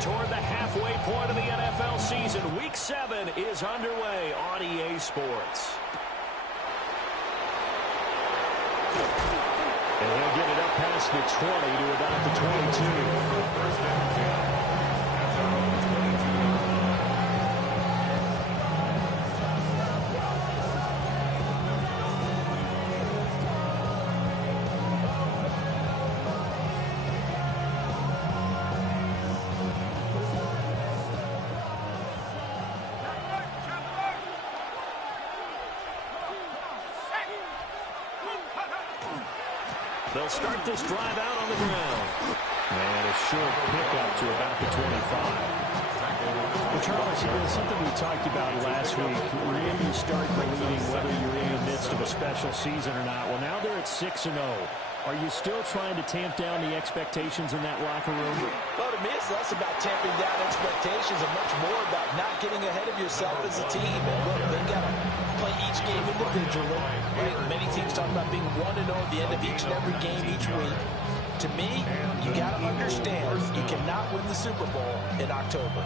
toward the halfway point of the NFL season. Week 7 is underway on EA Sports. And he'll get it up past the 20 to about the 22. They'll start this drive out on the ground. And a short pickup to about the 25. Well, Charles, something we talked about last week. Really, you start believing whether you're in the midst of a special season or not. Well, now they're at 6-0. Are you still trying to tamp down the expectations in that locker room? Well, to me, it's less about tamping down expectations and much more about not getting ahead of yourself as a team. And look, they got to play each game individually. Right? Many teams talk about being 1-0 at the end of each and every game each week. To me, you got to understand you cannot win the Super Bowl in October.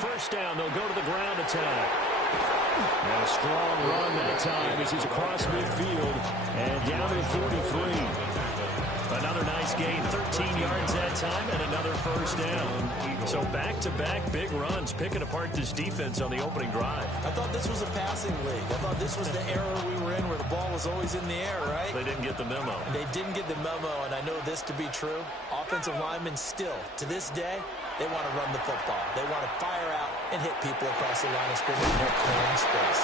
First down, they'll go to the ground attack. And a strong run that time as he's across midfield and down to the 43. Another nice gain, 13 yards that time, and another first down. So back-to-back big runs, picking apart this defense on the opening drive. I thought this was a passing league. I thought this was the era we were in where the ball was always in the air, right? They didn't get the memo. They didn't get the memo, and I know this to be true. Offensive linemen still, to this day, they want to run the football. They want to fire out and hit people across the line of scrimmage in their clearing space.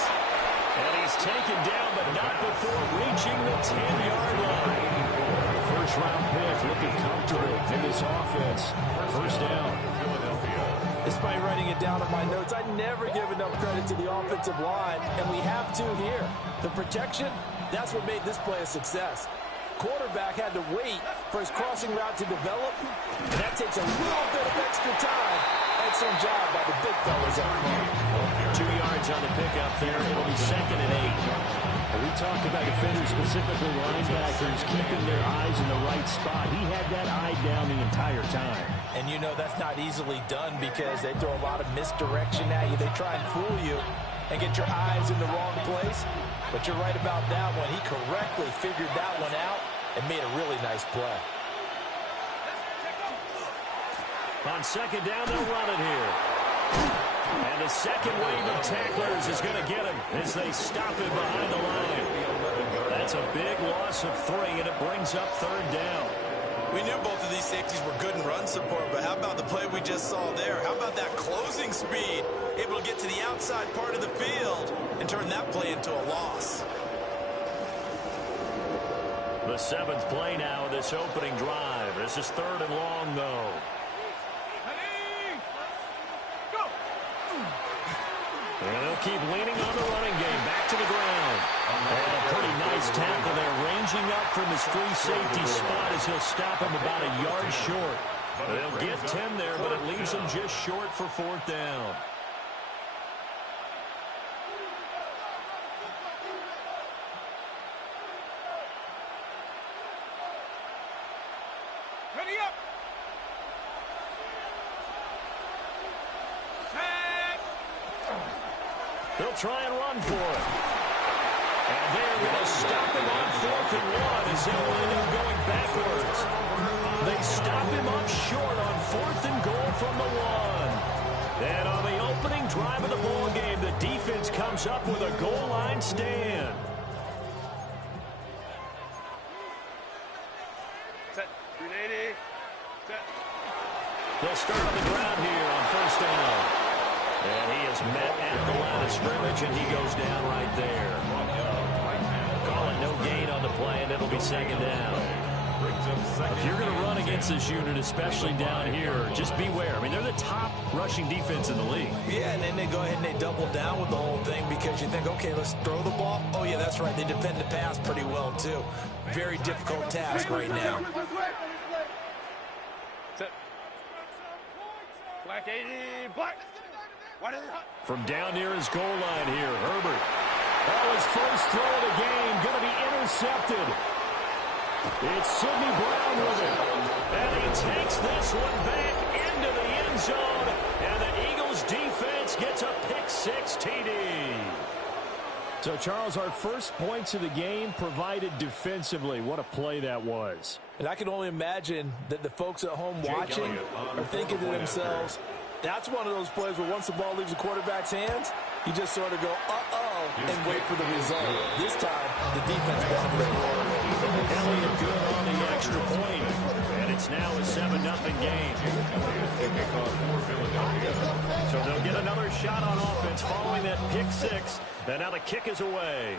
And he's taken down, but not before reaching the 10-yard line. First-round pick, looking comfortable in this offense. First down. Despite writing it down in my notes, I never give enough credit to the offensive line, and we have to here. The protection, that's what made this play a success. Quarterback had to wait for his crossing route to develop, and that takes a little bit of extra time. Excellent job by the big fellas up front. 2 yards on the pickup there. It'll be 2nd and 8. We talked about defenders, specifically linebackers, keeping their eyes in the right spot. He had that eye down the entire time. And you know that's not easily done because they throw a lot of misdirection at you. They try and fool you and get your eyes in the wrong place. But you're right about that one. He correctly figured that one out and made a really nice play. On 2nd down, they'll run it here. And the second wave of tacklers is going to get him as they stop him behind the line. That's a big loss of 3, and it brings up 3rd down. We knew both of these safeties were good in run support, but how about the play we just saw there? How about that closing speed? Able to get to the outside part of the field and turn that play into a loss. The 7th play now of this opening drive. This is 3rd and long, though. And they'll keep leaning on the running game. Back to the ground. And a pretty nice tackle there, ranging up from his free safety spot as he'll stop him about a yard short. They'll get 10 there, but it leaves him just short for 4th down. Ready up. They'll try and run for it. And they're going to stop him on 4th and 1 as they'll end up going backwards. They stop him up short on 4th and goal from the 1. And on the opening drive of the ball game, the defense comes up with a goal line stand. Set. 380. Set. They'll start on the ground here on 1st down. And he is met at the line of scrimmage, and he goes down right there. Call it no gain on the play, and it'll be 2nd down. If you're going to run against this unit, especially down here, just beware. I mean, they're the top rushing defense in the league. Yeah, and then they go ahead and they double down with the whole thing because you think, okay, let's throw the ball. Oh, yeah, that's right. They defend the pass pretty well, too. Very difficult task right now. Set. Black 80. Black. From down near his goal line here, Herbert Oh, his first throw of the game going to be intercepted. It's Sidney Brown with it. And he takes this one back into the end zone. And the Eagles defense gets a pick-6 TD. So, Charles, our first points of the game provided defensively. What a play that was. And I can only imagine that the folks at home watching are thinking to themselves, that's one of those plays where once the ball leaves the quarterback's hands, you just sort of go, uh-oh, and wait for the result. This time, the defense benefited. Elliott good on the extra point. And it's now a 7-0 game. So they'll get another shot on offense following that pick-6. And now the kick is away.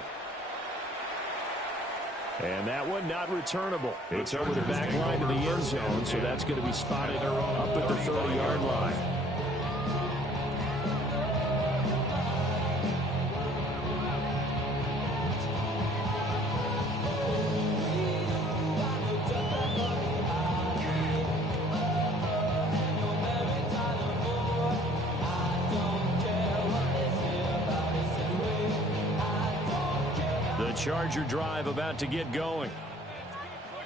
And that one not returnable. It's over the back line to the end zone, so that's going to be spotted up at the 30-yard line. Charger drive about to get going.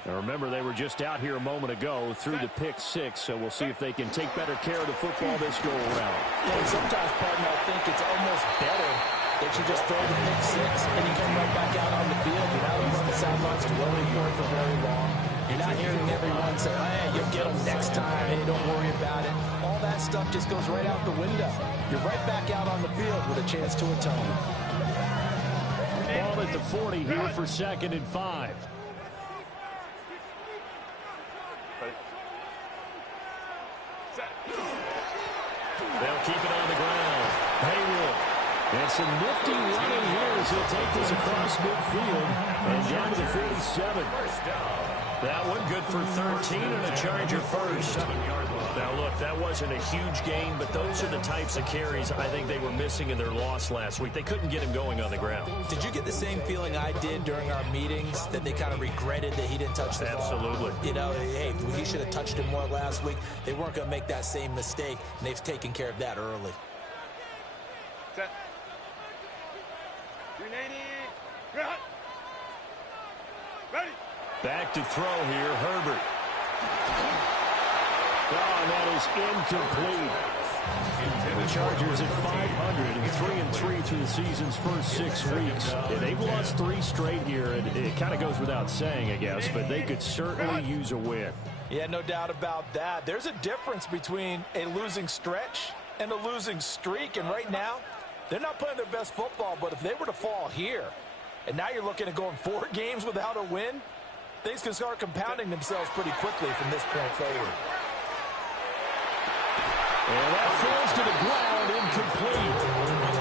Now remember, they were just out here a moment ago through the pick-6, so we'll see if they can take better care of the football this go-around. Yeah, and sometimes, partner, I think it's almost better that you just throw the pick-6 and you come right back out on the field. You're not over on the sidelines dwelling for it for very long. You're not hearing everyone say, hey, you'll get them next time. Hey, don't worry about it. All that stuff just goes right out the window. You're right back out on the field with a chance to atone. Ball at the 40 here for 2nd and 5. They'll keep it on the ground. Haywood. And some nifty running here as he'll take this across midfield and down to the 47. That one good for 13 and a Charger first. Now, look, that wasn't a huge gain, but those are the types of carries I think they were missing in their loss last week. They couldn't get him going on the ground. Did you get the same feeling I did during our meetings, that they kind of regretted that he didn't touch the ball? Absolutely. You know, hey, he should have touched it more last week. They weren't going to make that same mistake, and they've taken care of that early. Set. 380. Cut. Ready. Back to throw here, Herbert. Oh, and that is incomplete. The Chargers at 500 and 3-3 through the season's first 6 weeks. Yeah, they've lost 3 straight here, and it kind of goes without saying, I guess, but they could certainly use a win. Yeah, no doubt about that. There's a difference between a losing stretch and a losing streak, and right now, they're not playing their best football, but if they were to fall here, and now you're looking at going 4 games without a win, things can start compounding themselves pretty quickly from this point forward. And that falls to the ground, incomplete.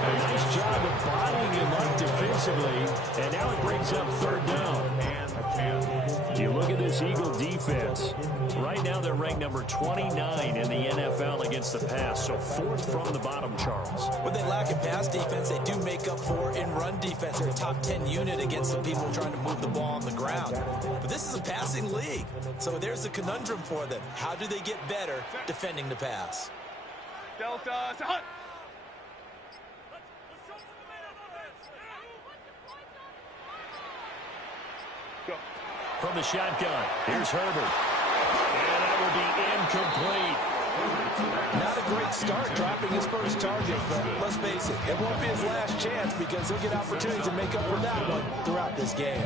A nice job of bodying him up defensively, and now it brings up 3rd down. You look at this Eagle defense. Right now they're ranked number 29 in the NFL against the pass, so 4th from the bottom, Charles. When they lack in pass defense, they do make up for in run defense. They're a top 10 unit against the people trying to move the ball on the ground. But this is a passing league, so there's a conundrum for them. How do they get better defending the pass? Delta. Set. Go. From the shotgun, here's Herbert. And that will be incomplete. Not a great start dropping his first target, but let's face it, it won't be his last chance because he'll get opportunities to make up for that one throughout this game.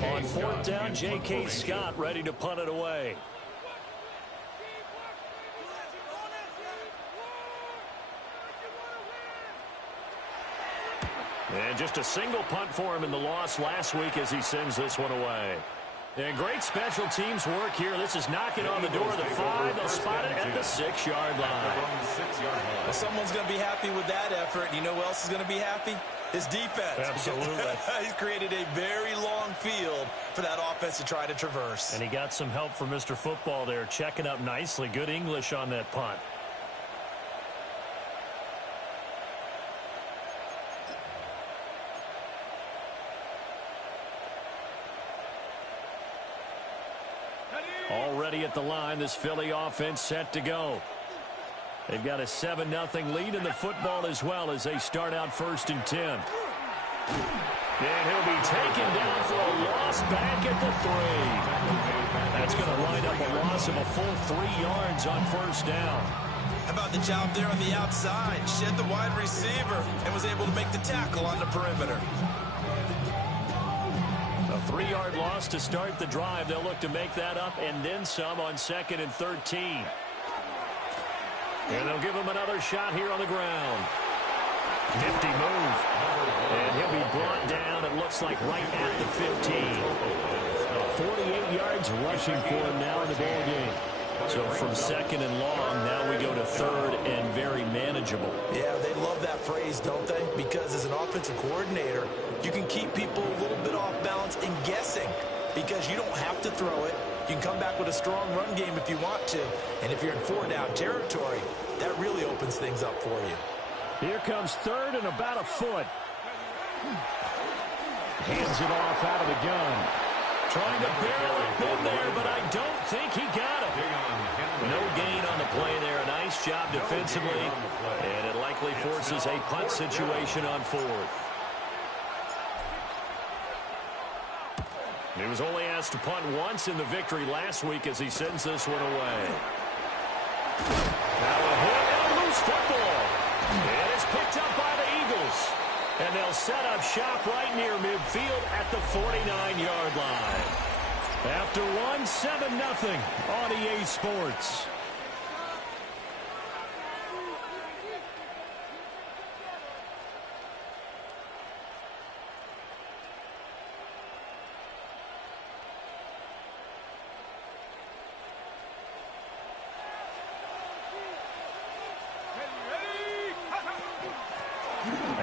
On 4th down, J.K. Scott ready to punt it away. And just a single punt for him in the loss last week as he sends this one away. And great special teams work here. This is knocking on the door of the 5. They'll spot it at the 6-yard line. Well, someone's going to be happy with that effort. You know who else is going to be happy? His defense. Absolutely. He's created a very long field for that offense to try to traverse. And he got some help from Mr. Football there, checking up nicely. Good English on that punt. ready at the line. This Philly offense set to go. They've got a 7-0 lead in the football as well as they start out 1st and 10. And he'll be taken down for a loss back at the 3. That's going to wind up a loss of a full 3 yards on 1st down. How about the job there on the outside? Shed the wide receiver and was able to make the tackle on the perimeter. A 3-yard loss to start the drive. They'll look to make that up and then some on 2nd and 13. And they'll give him another shot here on the ground. Nifty move. And he'll be brought down, it looks like, right at the 15. 48 yards rushing for him now in the ball game. So from 2nd and long, now we go to 3rd and very manageable. Yeah, they love that phrase, don't they? Because as an offensive coordinator, you can keep people a little bit off balance and guessing because you don't have to throw it. You can come back with a strong run game if you want to. And if you're in 4-down territory, that really opens things up for you. Here comes 3rd and about a foot. Hands it off out of the gun. Trying to barrel it in there, but I don't think he got it. No gain on the play there. A nice job defensively. And it likely forces a punt situation on 4th. He was only asked to punt once in the victory last week as he sends this one away. Now a hit and a loose football. And it's picked up by the Eagles. And they'll set up shop right near midfield at the 49-yard line. After one, 7-0 on EA Sports.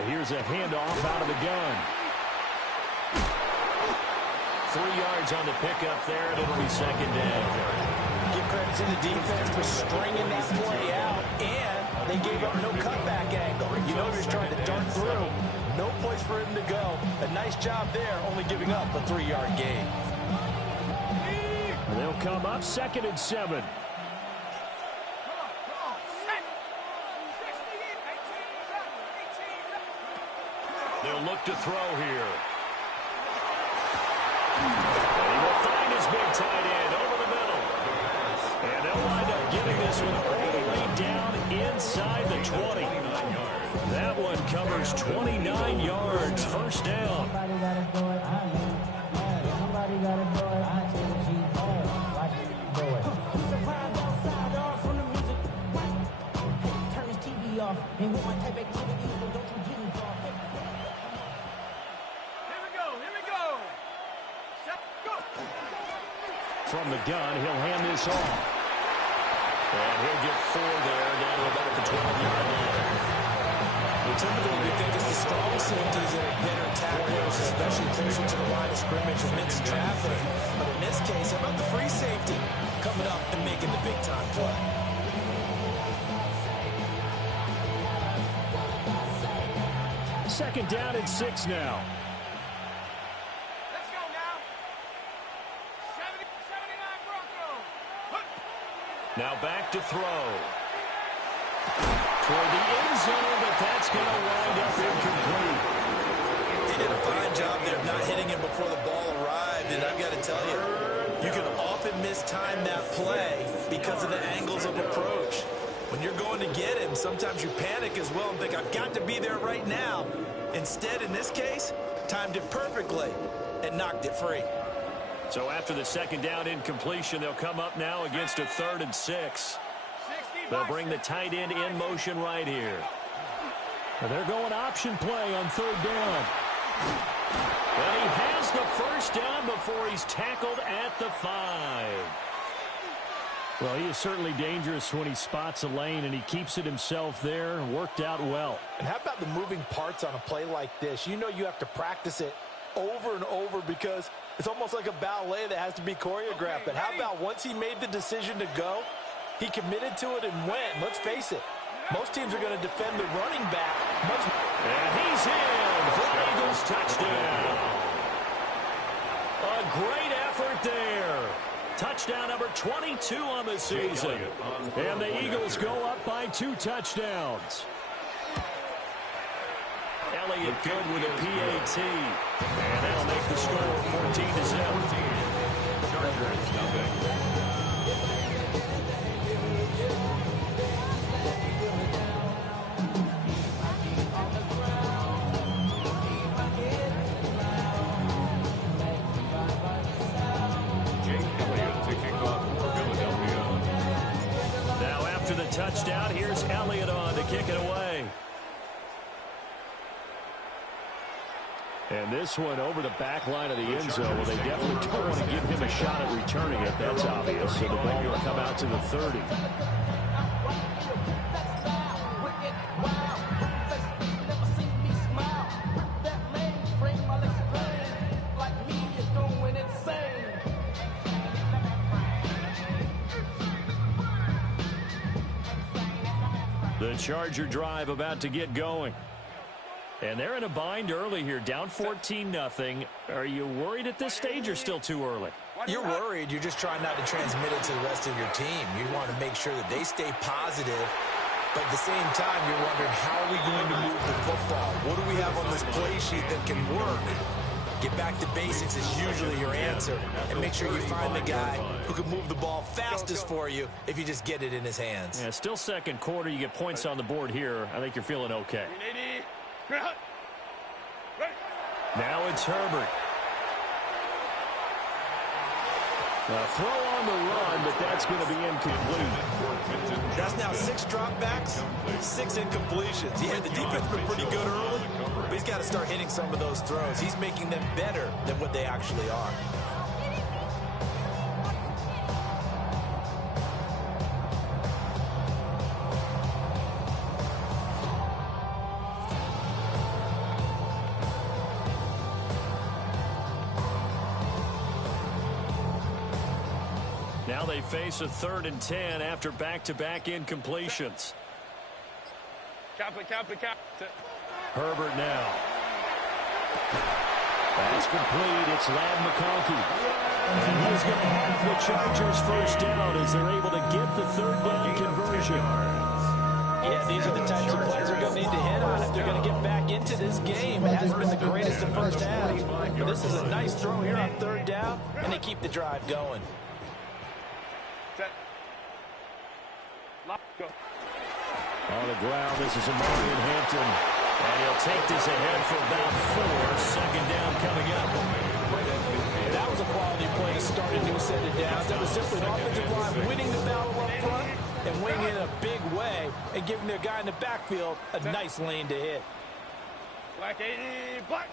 Here's a handoff out of the gun. 3 yards on the pickup there, and it'll be 2nd down. Give credit to the defense for stringing that play out, and they gave up no cutback angle. You know he was trying to dart through. No place for him to go. A nice job there, only giving up a 3-yard gain. They'll come up 2nd and 7. They'll look to throw here. And he will find his big tight end over the middle. And they'll wind up getting this one all the way down inside the 20. That one covers 29 yards. 1st down. From the gun, he'll hand this off. And he'll get 4 there, down to about the 12-yard line. Well, typically, we think it's the strong safeties that are better tacklers, especially closer to the line of scrimmage amidst traffic. But in this case, how about the free safety coming up and making the big-time play? Second down and 6 now. Let's go now. 79 Broncos. Now back to throw. Toward the end zone, but that's going to wind up incomplete. They did a fine job there of not hitting him before the ball arrived, and I've got to tell you, you can often mistime that play because of the angles of approach. When you're going to get him, sometimes you panic as well and think, I've got to be there right now. Instead, in this case, timed it perfectly and knocked it free. So after the 2nd down incompletion, they'll come up now against a 3rd and 6. They'll bring the tight end in motion right here. And they're going option play on 3rd down. Well, he has the 1st down before he's tackled at the 5. Well, he is certainly dangerous when he spots a lane, and he keeps it himself there. Worked out well. And how about the moving parts on a play like this? You know you have to practice it over and over because it's almost like a ballet that has to be choreographed. But how about once he made the decision to go, he committed to it and went. Let's face it, most teams are going to defend the running back. And he's in for an Eagles touchdown. A great effort there. Touchdown number 22 on the season. And the Eagles go up by 2 touchdowns. Elliott good with a PAT. And that'll make the score 14-0. Now after the touchdown, here's Elliott on to kick it away. And this one over the back line of the end zone. Well, they definitely don't want to give him a shot at returning it. That's obvious. So the ball will come out to the 30. The Charger drive about to get going. And they're in a bind early here, down 14-0. Are you worried at this stage or still too early? You're worried. You're just trying not to transmit it to the rest of your team. You want to make sure that they stay positive. But at the same time, you're wondering, how are we going to move the football? What do we have on this play sheet that can work? Get back to basics is usually your answer. And make sure you find the guy who can move the ball fastest for you if you just get it in his hands. Yeah, still second quarter. You get points on the board here. I think you're feeling okay. Now it's Herbert. Throw on the run, but that's going to be incomplete. That's now 6 dropbacks, 6 incompletions. Yeah, the defense has been pretty good early, but he's got to start hitting some of those throws. He's making them better than what they actually are. Now they face a 3rd and 10 after back-to-back incompletions. Herbert now. That's complete. It's Ladd McConkey. And he's going to have the Chargers first down as they're able to get the 3rd down conversion. Yeah, these are the types of plays they're going to need to hit on if they're going to get back into this game. It hasn't been the greatest in first half. But this is a nice throw here on 3rd down, and they keep the drive going. On the ground, this is Amari Hampton. And he'll take this ahead for about 4. 2nd down coming up. And that was a quality play to start a new set of downs. That was simply an offensive line winning the battle up front and winning in a big way and giving their guy in the backfield a nice lane to hit. Black 80, black.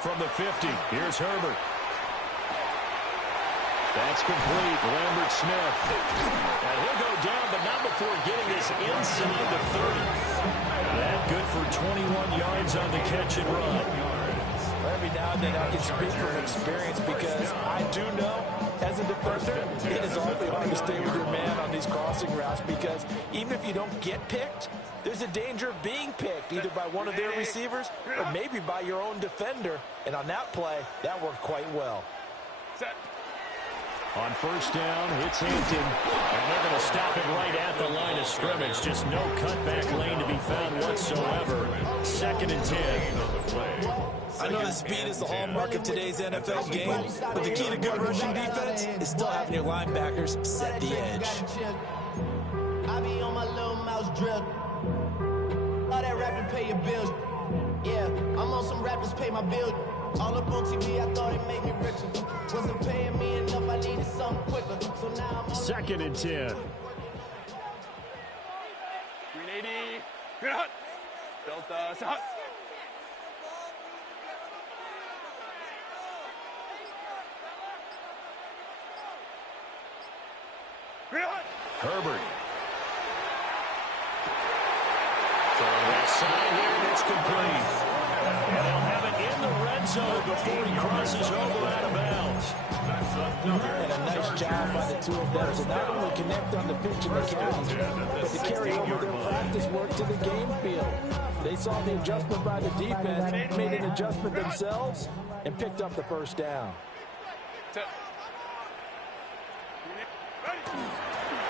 From the 50, here's Herbert. That's complete. Lambert Smith. And he'll go down, but not before getting this inside the 30. That good for 21 yards on the catch and run. Every now and then I can speak from experience because I do know, as a defender, it is awfully hard to stay with your man on these crossing routes because even if you don't get picked, there's a danger of being picked either by one of their receivers or maybe by your own defender. And on that play, that worked quite well. Set. On first down, it's Hampton. And they're going to stop him right at the line of scrimmage. Just no cutback lane to be found whatsoever. 2nd and 10. I know that speed is the hallmark of today's NFL game, but the key to good rushing defense is still having your linebackers set the edge. I be on my little mouse drill. All that rapping pay your bills. Yeah, I'm on some rappers pay my bills. All up on TV, I thought it made me richer. Wasn't paying me enough, I needed something quicker. So now I'm on 2nd and 10. 380. Hut. Delta. Hut. Herbert. From left side here, and it's complete. And they'll have it in the red zone before he crosses over out of bounds. And a nice job by the two of them to not only connect on the pitch and the couch, but to carry over their practice work to the game field. They saw the adjustment by the defense, made an adjustment themselves, and picked up the first down.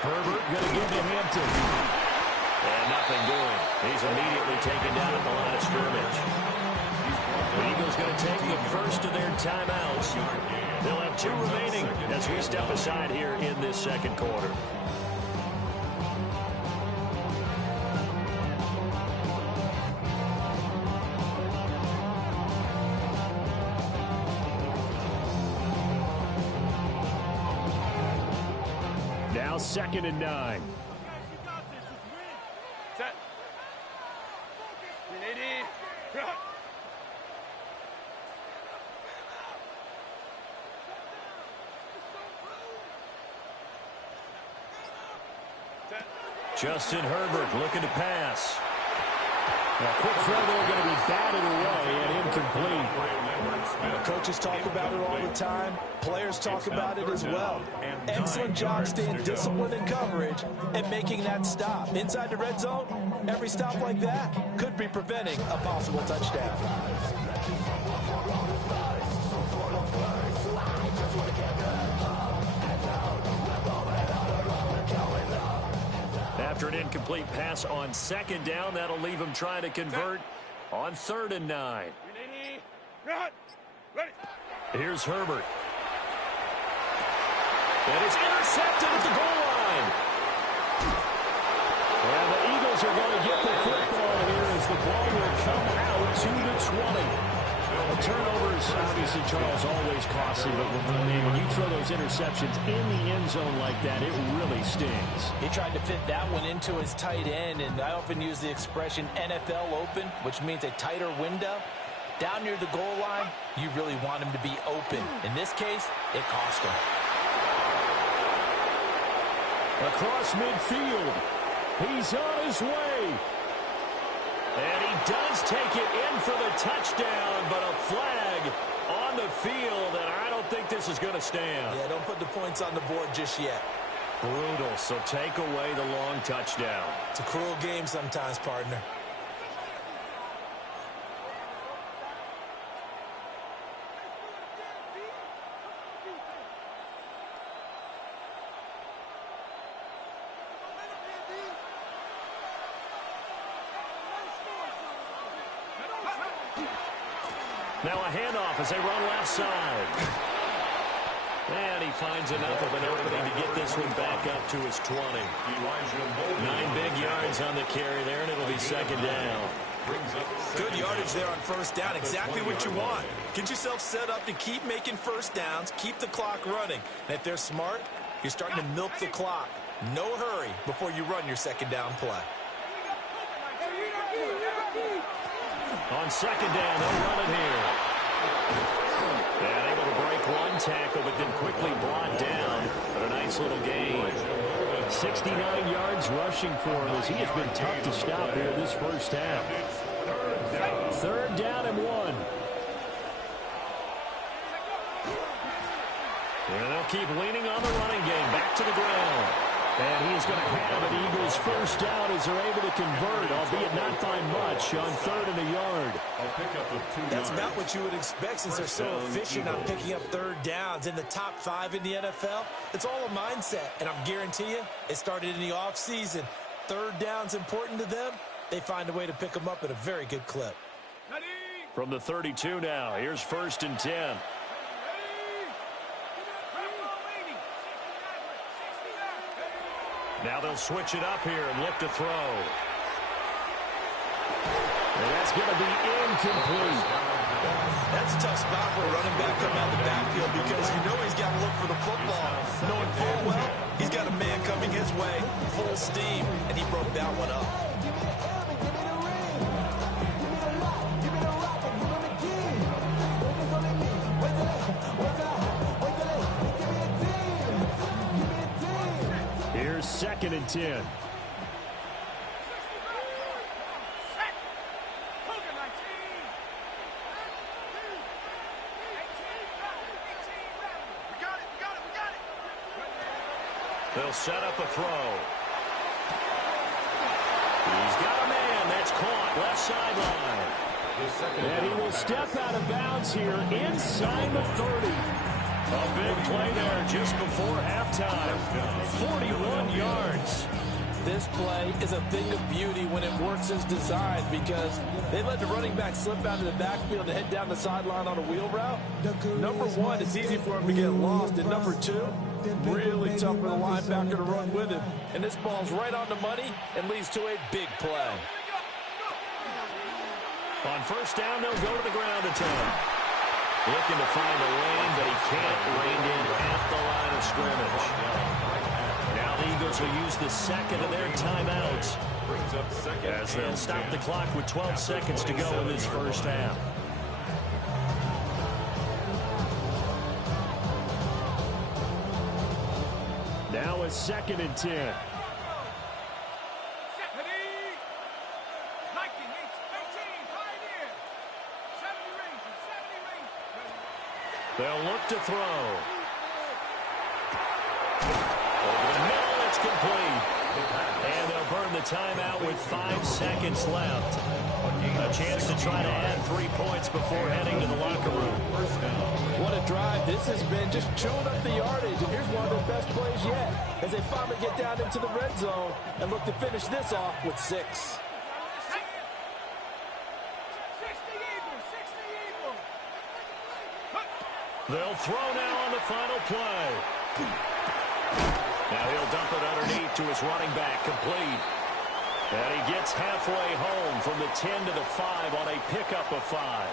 Herbert going to give to Hampton. And nothing doing. He's immediately taken down at the line of scrimmage. The Eagles going to take the first of their timeouts. They'll have 2 remaining as we step aside here in this second quarter. Now 2nd and 9. Set. 380. Run. Justin Herbert looking to pass. A quick throw there going to be batted away and incomplete. Coaches talk about it all the time. Players talk about it as well. Excellent job staying disciplined in coverage and making that stop. Inside the red zone, every stop like that could be preventing a possible touchdown. After an incomplete pass on 2nd down, that'll leave him trying to convert on 3rd and 9. 380. Run. Ready. Here's Herbert. And it's intercepted at the goal line. And the Eagles are going to get the football here as the ball will come out to the 20. The turnovers, obviously, Charles, always costly, but when you throw those interceptions in the end zone like that, it really stings. He tried to fit that one into his tight end, and I often use the expression NFL open, which means a tighter window. Down near the goal line, you really want him to be open. In this case, it cost him. Across midfield, he's on his way. And he does take it in for the touchdown, but a flag on the field, and I don't think this is going to stand. Yeah, don't put the points on the board just yet. Brutal, so take away the long touchdown. It's a cruel game sometimes, partner. Now a handoff as they run left side. And he finds enough of an opening to get this one back up to his 20. 9 big yards on the carry there, and it'll be 2nd down. Good yardage there on 1st down. Exactly what you want. Get yourself set up to keep making 1st downs, keep the clock running. And if they're smart, you're starting to milk the clock. No hurry before you run your 2nd down play. On 2nd down, they'll run it here. And able to break one tackle, but then quickly brought down. But a nice little gain. 69 yards rushing for him as he has been tough to stop here this first half. 3rd down and 1. And they'll keep leaning on the running game. Back to the ground. And he's going to have an Eagles first down as they're able to convert, albeit not by much, on 3rd and a yard. That's about what you would expect since they're so efficient on picking up 3rd downs in the top 5 in the NFL. It's all a mindset, and I guarantee you it started in the offseason. 3rd down's important to them. They find a way to pick them up at a very good clip. From the 32 now, here's 1st and 10. Now they'll switch it up here and look to throw. And that's going to be incomplete. That's a tough spot for a running back coming out of the backfield because you know he's got to look for the football. Knowing full well, he's got a man coming his way, full steam, and he broke that one up. Here's 2nd and 10. He'll set up a throw. He's got a man. That's caught. Left sideline. And he will step out of bounds here inside the 30. A big play there just before halftime. 41 yards. This play is a thing of beauty when it works as designed because they let the running back slip out of the backfield and head down the sideline on a wheel route. Number one, it's easy for him to get lost. And number two, really tough for the linebacker to run with him. And this ball's right on the money and leads to a big play. On first down, they'll go to the ground attack. Looking to find a lane, but he can't rein in at the line of scrimmage. Now the Eagles will use the second of their timeouts as they'll stop the clock with 12 seconds to go in this first half. Now a 2nd and 10. They'll look to throw. Over the middle, it's complete. And they'll burn the timeout with 5 seconds left. A chance to try to add 3 points before heading to the locker room. What a drive this has been, just chewing up the yardage. And here's one of their best plays yet as they finally get down into the red zone and look to finish this off with 6. They'll throw now on the final play. Now he'll dump it underneath to his running back, complete. And he gets halfway home from the 10 to the 5 on a pickup of 5.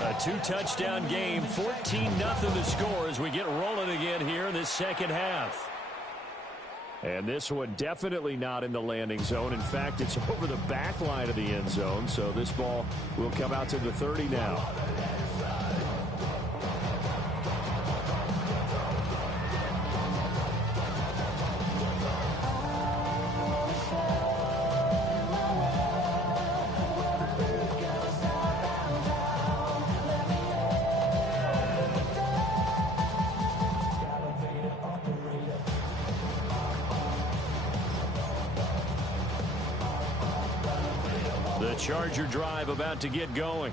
A 2-touchdown game, 14-0 the score as we get rolling again here in this second half. And this one definitely not in the landing zone. In fact, it's over the back line of the end zone, so this ball will come out to the 30 now. The Charger drive about to get going.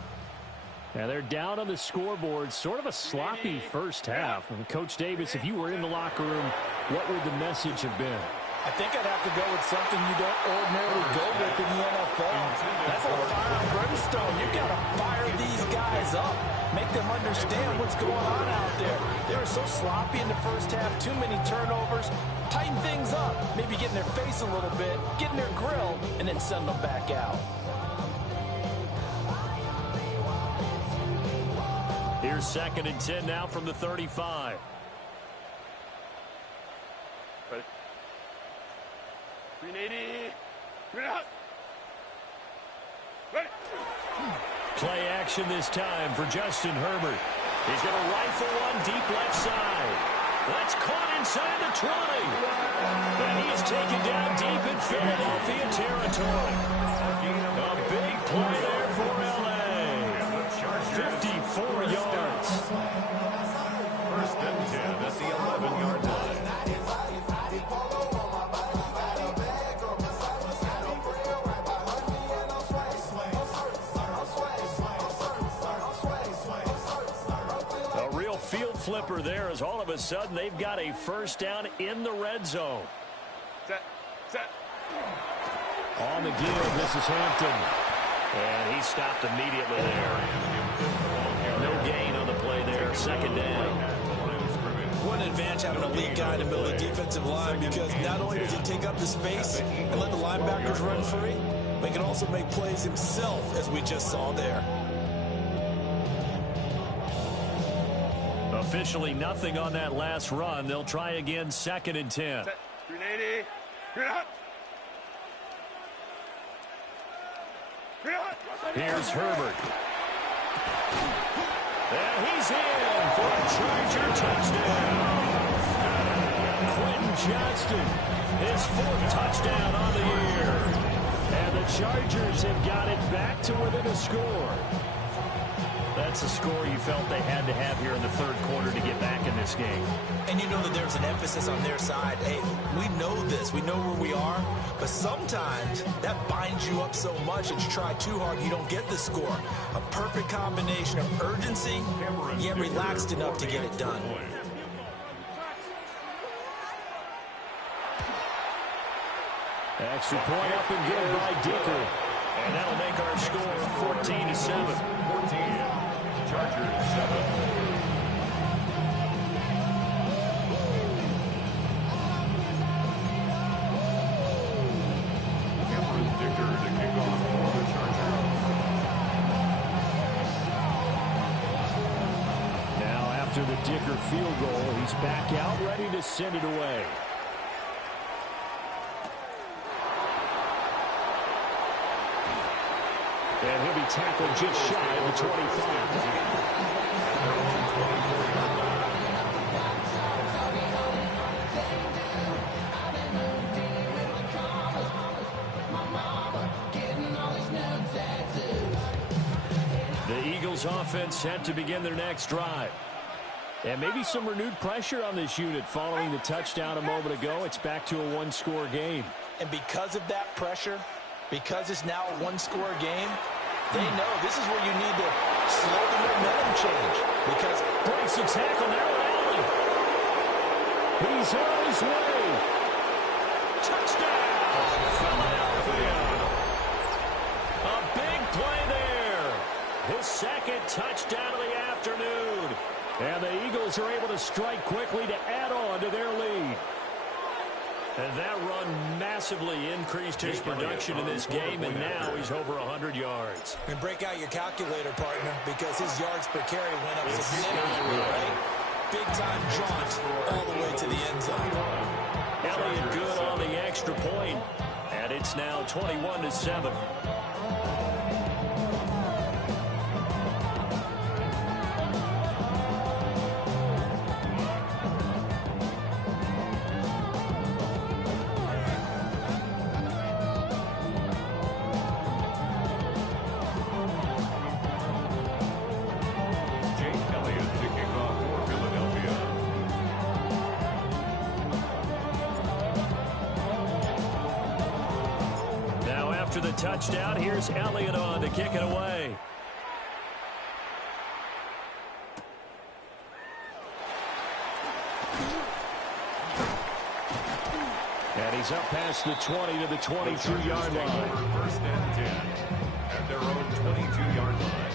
And they're down on the scoreboard. Sort of a sloppy first half. And Coach Davis, if you were in the locker room, what would the message have been? I think I'd have to go with something you don't ordinarily go with in the NFL. That's a fire and brimstone. You got to fire these guys up. Make them understand what's going on out there. They were so sloppy in the first half. Too many turnovers. Tighten things up. Maybe get in their face a little bit. Get in their grill. And then send them back out. Here's 2nd and 10 now from the 35. Ready? 380. Bring it out. Ready? Play action this time for Justin Herbert. He's going to rifle one deep left side. That's caught inside the 20. And he is taken down deep in Philadelphia territory. A big play there for L.A. 54 yards. First and 10 at the 11-yard line. A real field flipper there as all of a sudden they've got a first down in the red zone. Set. On the give, this is Hampton. And he stopped immediately there. No gain on the play there. Second down. What an advantage having a lead guy in the middle of the defensive line, because not only does he take up the space and let the linebackers run free, but he can also make plays himself, as we just saw there. A officially nothing on that last run. They'll try again, 2nd and 10. Set. 380. Green out. Green out. Here's Herbert. And he's in for a Charger touchdown. Quentin Johnston, his 4th touchdown on the year. And the Chargers have got it back to within a score. That's a score you felt they had to have here in the 3rd quarter to get back in this game. And you know that there's an emphasis on their side. Hey, we know this. We know where we are. But sometimes that binds you up so much that you try too hard, you don't get the score. A perfect combination of urgency, yet relaxed enough to get it done. Extra point up and good by Dicker. And that'll make our score 14-7. 14. Chargers 7. Dicker to kick off for the Chargers. Now after the Dicker field goal, he's back out ready to send it away. And he'll be tackled just shy of the 25. The Eagles offense set to begin their next drive. And maybe some renewed pressure on this unit following the touchdown a moment ago. It's back to a 1-score game. And because of that pressure, because it's now a 1-score game, they know this is where you need to slow the momentum change. Because breaks the tackle now, Allen. He's on his way. Touchdown, Philadelphia. A big play there. His 2nd touchdown of the afternoon. And the Eagles are able to strike quickly to add on to their lead. And that run massively increased his production in this game, and now he's over 100 yards. And break out your calculator, partner, because his yards per carry went up significantly, right? Big-time jaunt all the way to the end zone. Elliott good on the extra point, and it's now 21-7. After the touchdown, here's Elliott on to kick it away. And he's up past the 20 to the 22-yard line. 1st and 10 at their own 22-yard line.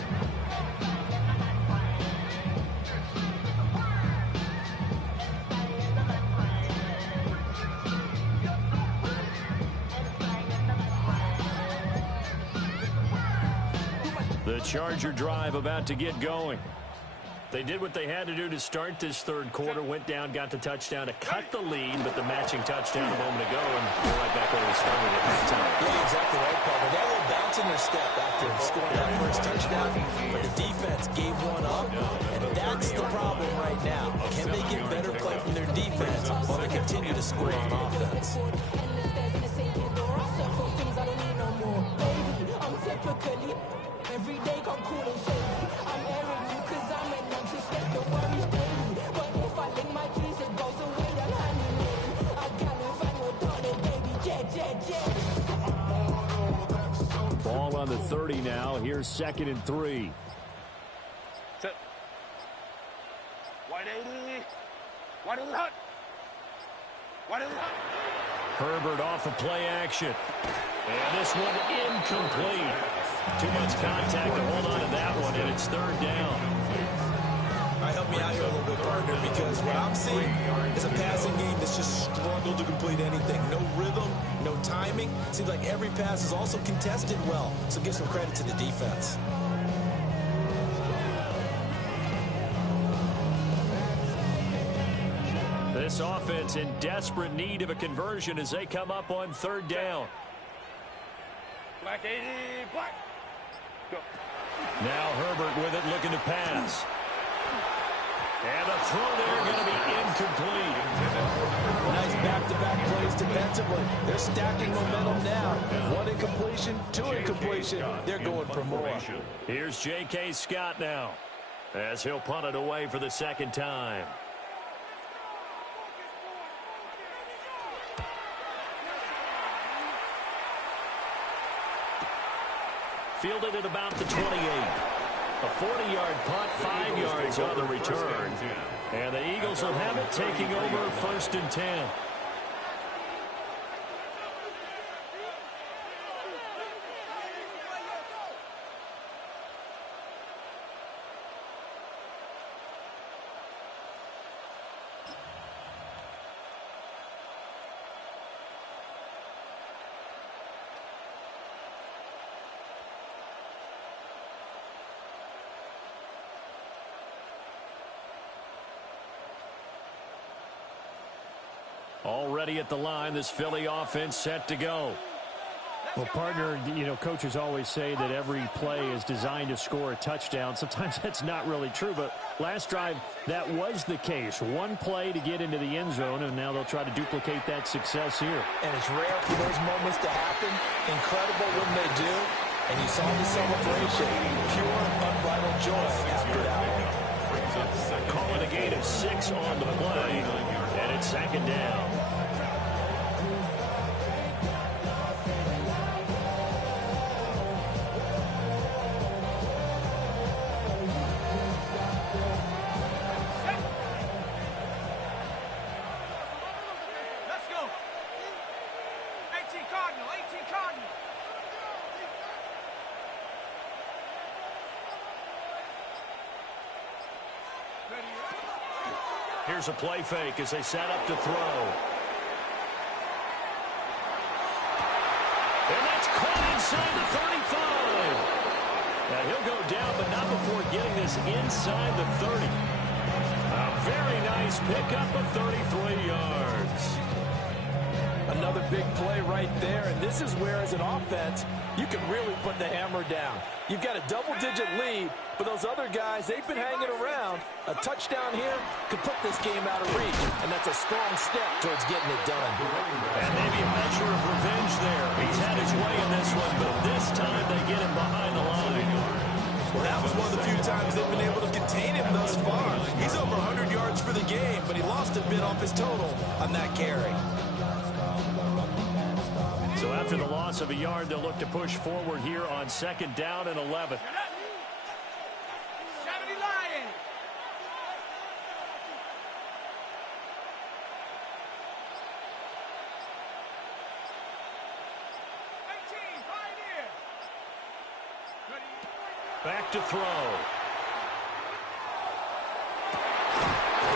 The Charger drive about to get going. They did what they had to do to start this 3rd quarter, went down, got the touchdown to cut the lead, but the matching touchdown a moment ago, and we're right back where we started at halftime. Yeah, exactly right, partner. They had a little bounce in their step after scoring that 1st touchdown, but the defense gave one up, and that's the problem right now. Can they get better play from their defense while they continue to score on offense? Every day come cool and shady. I'm airing you cause I'm an unsuspect, don't worry daily. But if I link my keys, it goes away, I'm handing in. I gotta find your daughter, baby, jet. Ball on the 30 now. Here's 2nd and 3. Set. 180. 180 hot. 180 hot. Herbert off of play action. And this one incomplete. Too much contact to hold on to that one, and it's 3rd down. All right, help me out here a little bit, partner, because what I'm seeing is a passing game that's just struggled to complete anything. No rhythm, no timing. Seems like every pass is also contested well, so give some credit to the defense. This offense in desperate need of a conversion as they come up on third down. Black 80, black. Go. Now Herbert with it, looking to pass. And the throw there going to be incomplete. Nice back-to-back plays defensively. They're stacking momentum now. One incompletion, two incompletion. They're going for more. Here's J.K. Scott now as he'll punt it away for the second time. Fielded at about the 28. A 40-yard punt, 5 yards on the return. And the Eagles will have it, taking over first and 10. Already at the line, this Philly offense set to go. Well, partner, you know, coaches always say that every play is designed to score a touchdown. Sometimes that's not really true, but last drive, that was the case. One play to get into the end zone, and now they'll try to duplicate that success here. And it's rare for those moments to happen. Incredible when they do. And you saw the celebration. Pure, unbridled joy after that one. Calling a gain of 6 on the play, and it's second down. Let's go. 18 Cardinal, 18 Cardinal. Here's a play fake as they set up to throw. And that's caught inside the 35. Now he'll go down, but not before getting this inside the 30. A very nice pickup of 33 yards. Another big play right there, and this is where, as an offense, you can really put the hammer down. You've got a double-digit lead, but those other guys, they've been hanging around. A touchdown here could put this game out of reach, and that's a strong step towards getting it done. And maybe a measure of revenge there. He's had his way in this one, but this time they get him behind the line. Well, that was one of the few times they've been able to contain him thus far. He's over 100 yards for the game, but he lost a bit off his total on that carry. So after the loss of a yard, they'll look to push forward here on second down and 11. 70 Lions. Back to throw.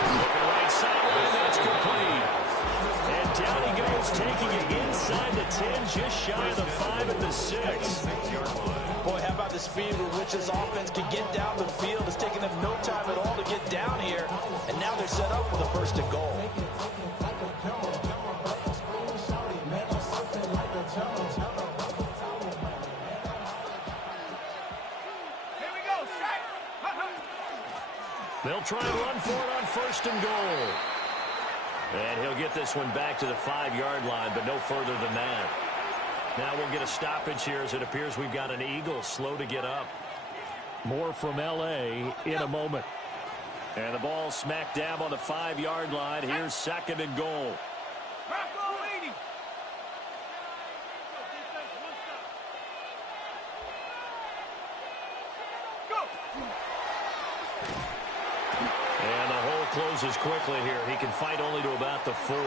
Looking right sideline, that's complete. And down he goes, taking it inside the 10, just shy of the 5 at the 6. Boy, how about the speed with which this offense can get down the field? It's taken them no time at all to get down here, and now they're set up with a first and goal. They'll try and run for it on first and goal. And he'll get this one back to the 5-yard line, but no further than that. Now we'll get a stoppage here as it appears we've got an Eagle slow to get up. More from L.A. in a moment. And the ball smack dab on the 5-yard line. Here's second and goal. And the hole closes quickly here. He can fight only to about the 4.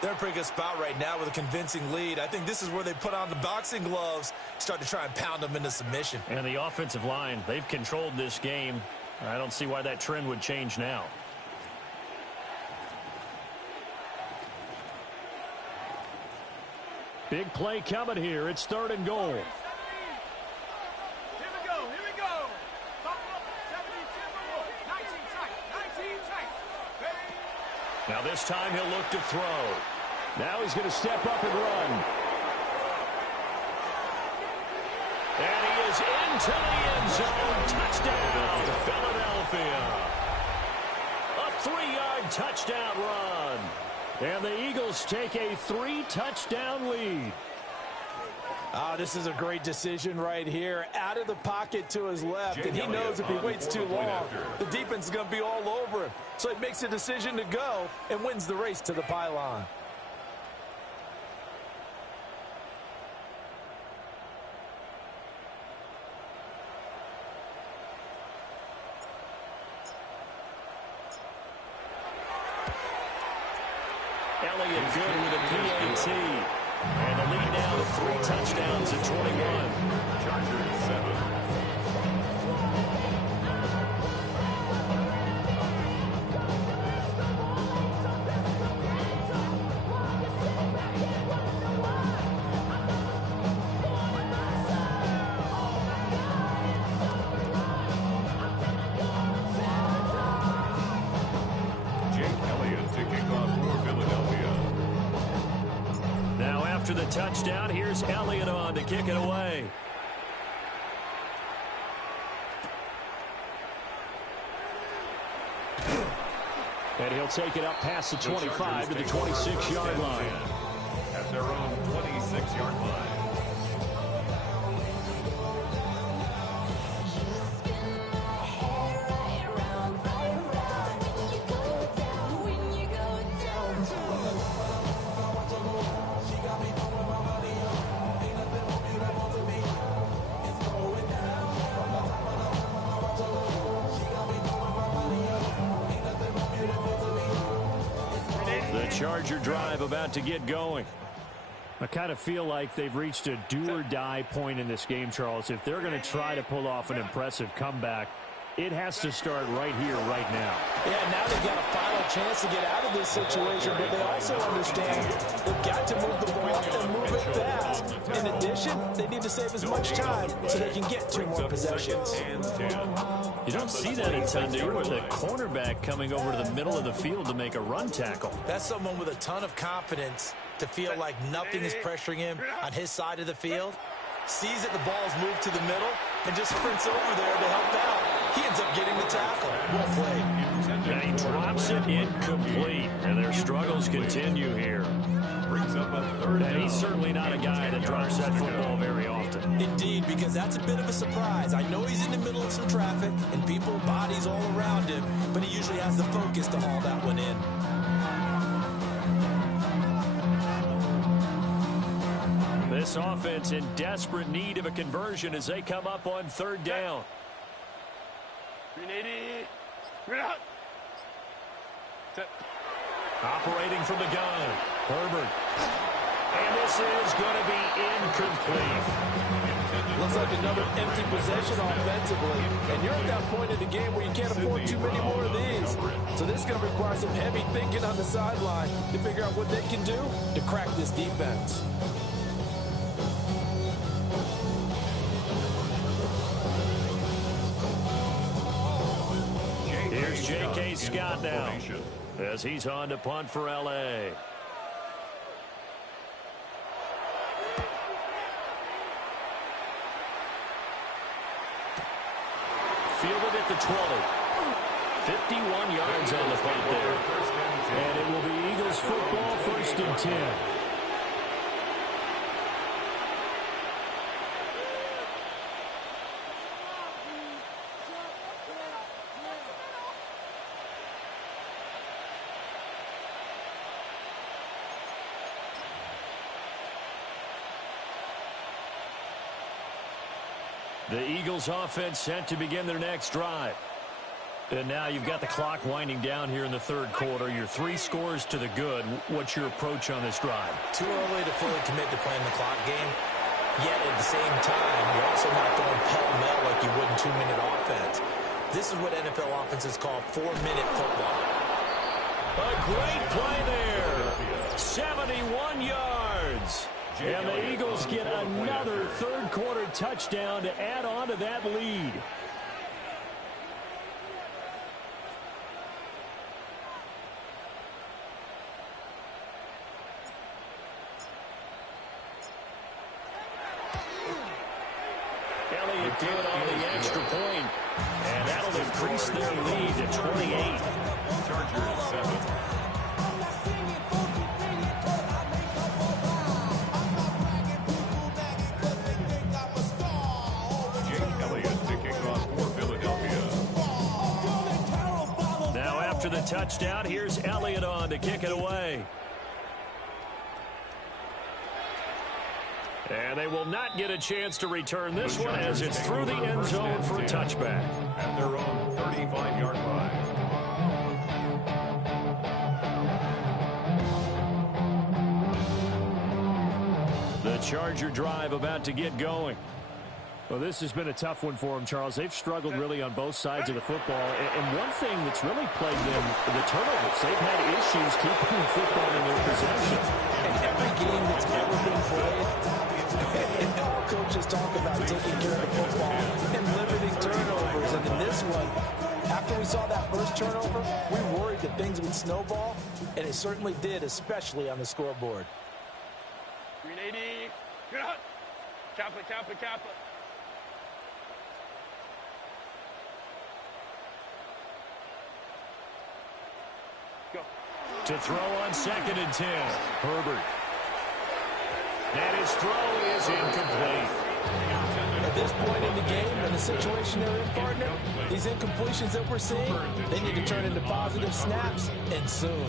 They're in a pretty good spot right now with a convincing lead. I think this is where they put on the boxing gloves, start to try and pound them into submission. And the offensive line, they've controlled this game. I don't see why that trend would change now. Big play coming here. It's third and goal. Now this time he'll look to throw. Now he's going to step up and run. And he is into the end zone. Touchdown, Philadelphia. A 3-yard touchdown run. And the Eagles take a 3-touchdown lead. This is a great decision right here. Out of the pocket to his left, and he knows if he waits too long, the defense is going to be all over him. So he makes a decision to go and wins the race to the pylon. Elliott good with a PAT. And the lead now to 3 touchdowns at 21. Chargers 7. After the touchdown, here's Elliott on to kick it away. And he'll take it up past the 25 to the 26-yard line. At their own 26-yard line. Charger drive about to get going. I kind of feel like they've reached a do-or-die point in this game, Charles. If they're going to try to pull off an impressive comeback, it has to start right here, right now. Yeah, now they've got a final chance to get out of this situation, but they also understand they've got to move the ball and move it fast. In addition, they need to save as much time so they can get 2 more possessions. You don't see that a ton, do you, with a cornerback coming over to the middle of the field to make a run tackle. That's someone with a ton of confidence to feel like nothing is pressuring him on his side of the field. Sees that the ball's moved to the middle and just sprints over there to help out. He ends up getting the tackle. Well played. And he drops it incomplete. And their struggles continue here. Brings up a 3rd down. And he's certainly not a guy that drops that football very often. Indeed, because that's a bit of a surprise. I know he's in the middle of some traffic and people, bodies all around him, but he usually has the focus to haul that one in. This offense in desperate need of a conversion as they come up on 3rd down. Operating from the gun, Herbert. And this is going to be incomplete. Looks like another empty possession offensively. And you're at that point in the game where you can't afford too many more of these. So this is going to require some heavy thinking on the sideline to figure out what they can do to crack this defense. Here's J.K. Scott now as he's on to punt for L.A. Fielded at the 20. 51 yards on the punt there. And it will be Eagles football, 1st and 10. The Eagles offense set to begin their next drive. And now you've got the clock winding down here in the 3rd quarter. Your 3 scores to the good. What's your approach on this drive? Too early to fully commit to playing the clock game. Yet at the same time, you're also not going pell-mell like you would in 2-minute offense. This is what NFL offenses call 4-minute football. A great play there. 71 yards. And the Eagles get another 3rd quarter touchdown to add on to that lead. good on the extra point, and that'll increase their lead to 28. Chargers 7. After the touchdown, here's Elliott on to kick it away. And they will not get a chance to return this one as it's through the end zone for a touchback. At their own 35-yard line. The Charger drive about to get going. Well, this has been a tough one for them, Charles. They've struggled really on both sides of the football. And one thing that's really plagued them, the turnovers. They've had issues keeping the football in their possession. In every game that's ever been played, and all coaches talk about taking care of the football and limiting turnovers. And in this one, after we saw that first turnover, we worried that things would snowball, and it certainly did, especially on the scoreboard. 380. Get up. Kappa, kappa, kappa. To throw on 2nd and 10. Herbert. And his throw is incomplete. At this point in the game, in the situation they're in, partner, these incompletions that we're seeing, they need to turn into positive snaps, and soon.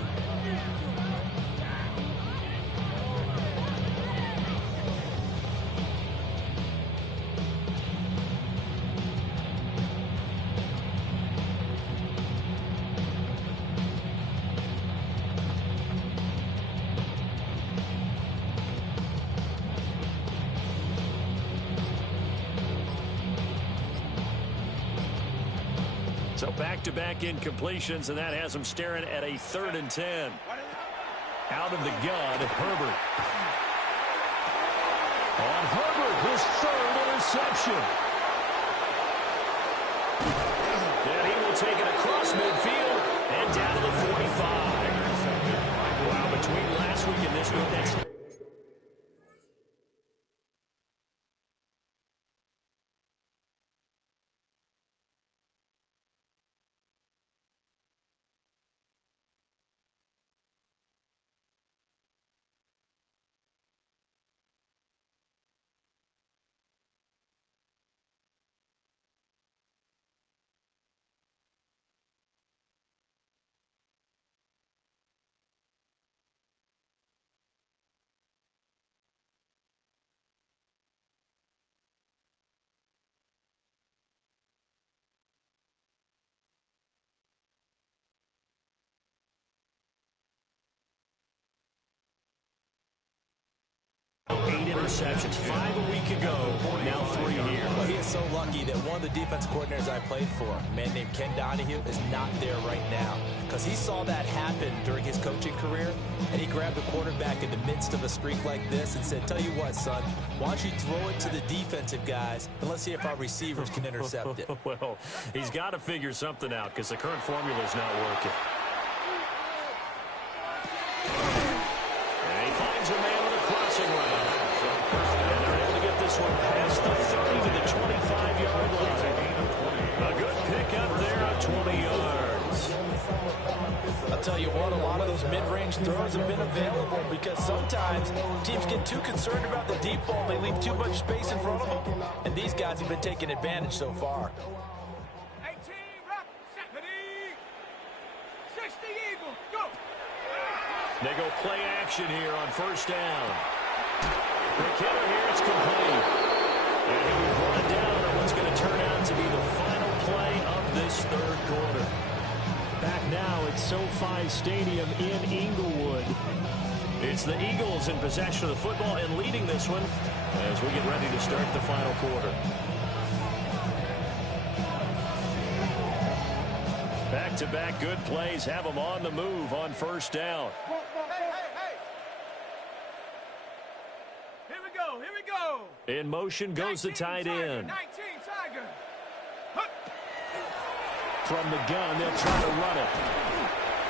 So back-to-back incompletions, and that has them staring at a 3rd and 10. Out of the gun, Herbert. On Herbert, his 3rd interception. And he will take it across midfield and down to the 45. Wow, between last week and this week, that's... interceptions, 5 a week ago, now 3 here. Well, he is so lucky that one of the defense coordinators I played for, a man named Ken Donahue, is not there right now. Because he saw that happen during his coaching career, and he grabbed the quarterback in the midst of a streak like this and said, tell you what, son, why don't you throw it to the defensive guys, and let's see if our receivers can intercept it. Well, he's got to figure something out because the current formula is not working. And he finds a man with a crossing route. And they're able to get this one past the 30 to the 25-yard line. A good pick up there on 20 yards. I'll tell you what, a lot of those mid-range throws have been available because sometimes teams get too concerned about the deep ball. They leave too much space in front of them, and these guys have been taking advantage so far. 18, rock, 70, 60, Eagle, go! They go play action here on first down. The killer here, it's complete. And he will run down on what's going to turn out to be the final play of this third quarter. Back now at SoFi Stadium in Inglewood. It's the Eagles in possession of the football and leading this one as we get ready to start the final quarter. Back-to-back good plays have them on the move on first down. Hey! Here we go. In motion goes the tight end. 19, Tiger. From the gun, they'll try to run it.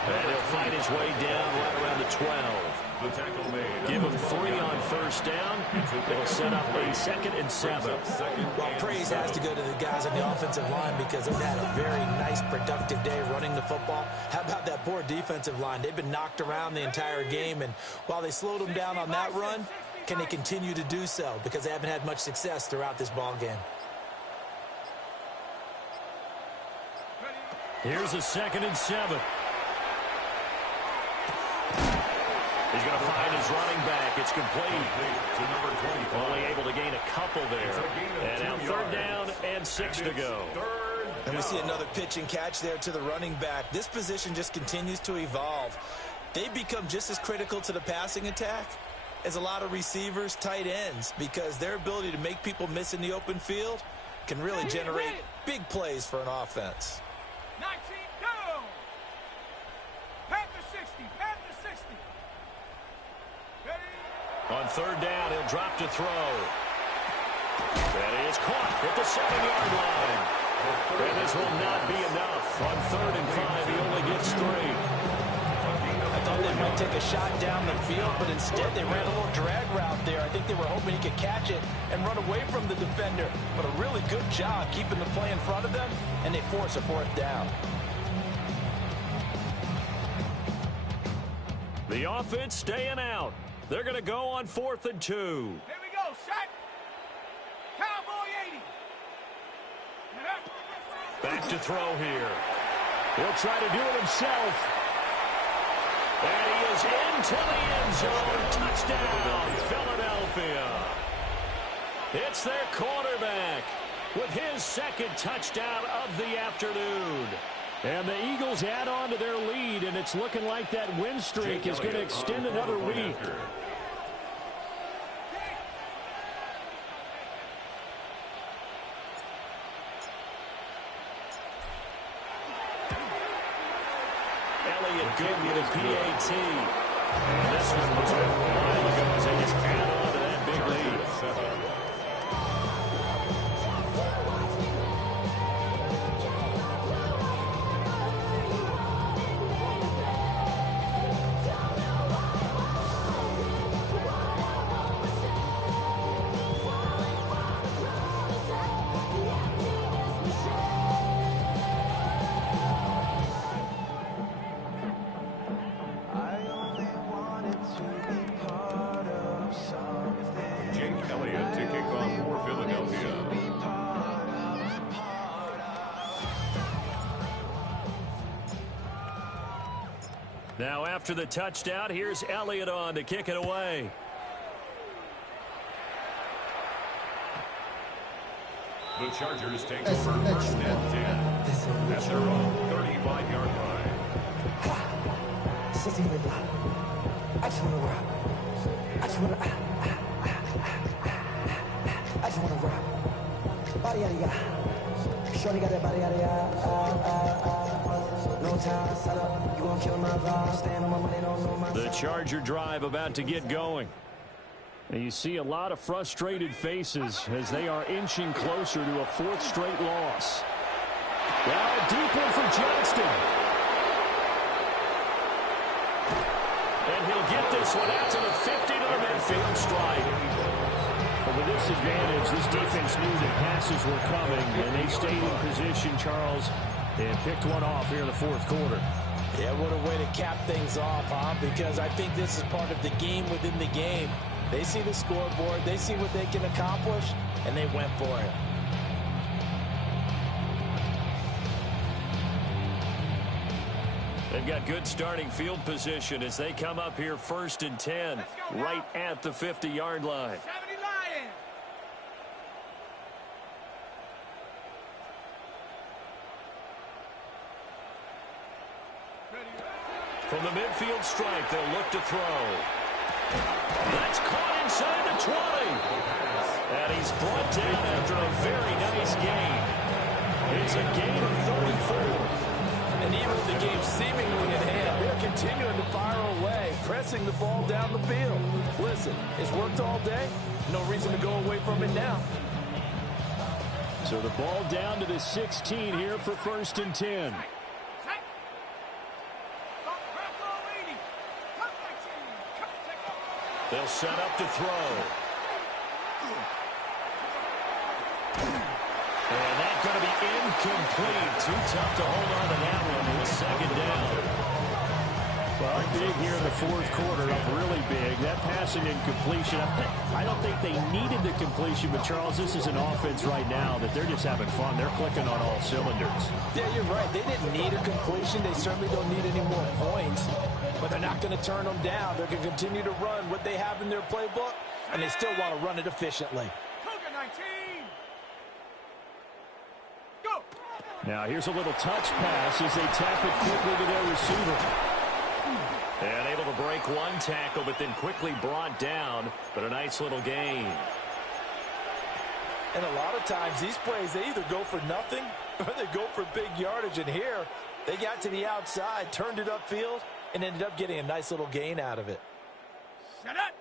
And he'll fight his way down right around the 12. Give him 3 on first down. It'll set up a 2nd and 7. Well, praise has to go to the guys on the offensive line because they've had a very nice, productive day running the football. How about that poor defensive line? They've been knocked around the entire game, and while they slowed them down on that run, can they continue to do so? Because they haven't had much success throughout this ball game. Here's a 2nd and 7. He's going to find his running back. It's complete. Only able to gain a couple there. And now 3rd down and 6 to go. And we see another pitch and catch there to the running back. This position just continues to evolve. They become just as critical to the passing attack as a lot of receivers, tight ends, because their ability to make people miss in the open field can really generate big plays for an offense. 19, go! Panther 60, Panther 60. On 3rd down, he'll drop to throw. That is caught at the 7-yard line. And this will not be enough. On 3rd and 5, he only gets 3. I thought they might take a shot down the field, but instead they ran a little drag route there. I think they were hoping he could catch it and run away from the defender. But a really good job keeping the play in front of them, and they force a 4th down. The offense staying out. They're going to go on 4th and 2. Here we go, shot. Cowboy 80. Back to throw here. He'll try to do it himself. And he is into the end zone. Touchdown, Philadelphia. It's their quarterback with his 2nd touchdown of the afternoon. And the Eagles add on to their lead, and it's looking like that win streak is going to extend another week. Elliott good with a PAT. And this one was a while ago as they just add on to that big lead. Now after the touchdown, here's Elliott on to kick it away. The Chargers take over 1st and 10 at their own 35-yard line. I just want to rock. I just want to I just want to rock. Body yada yada. Shorty got that body yada yada. No time, set up. You won't kill my vibe. Stand on my money, don't know my. The Charger drive about to get going. And you see a lot of frustrated faces as they are inching closer to a 4th straight loss. Now a deep one from Johnston. And he'll get this one out to the 50 to the midfield stripe. But with this advantage, this defense knew that passes were coming, and they stayed in position, Charles, and picked one off here in the 4th quarter. Yeah, what a way to cap things off, huh? Because I think this is part of the game within the game. They see the scoreboard, they see what they can accomplish, and they went for it. They've got good starting field position as they come up here 1st and 10, right at the 50-yard line. 70 Lions. From the midfield stripe, they'll look to throw. That's caught inside the 20. And he's brought down after a very nice gain. It's a gain of 34. And even with the game seemingly in hand, they're continuing to fire away, pressing the ball down the field. Listen, it's worked all day. No reason to go away from it now. So the ball down to the 16 here for 1st and 10. They'll set up to throw. And that's going to be incomplete. Too tough to hold on to that one with second down. Well, big here in the fourth quarter, up really big. That passing incompletion, I don't think they needed the completion, but Charles, this is an offense right now that they're just having fun. They're clicking on all cylinders. Yeah, you're right. They didn't need a completion. They certainly don't need any more points, but they're not going to turn them down. They're going to continue to run what they have in their playbook, and they still want to run it efficiently. Cougar 19. Go. Now here's a little touch pass as they tap it quickly to their receiver. And able to break one tackle, but then quickly brought down. But a nice little gain. And a lot of times these plays, they either go for nothing or they go for big yardage. And here, they got to the outside, turned it upfield, and ended up getting a nice little gain out of it. Shut up.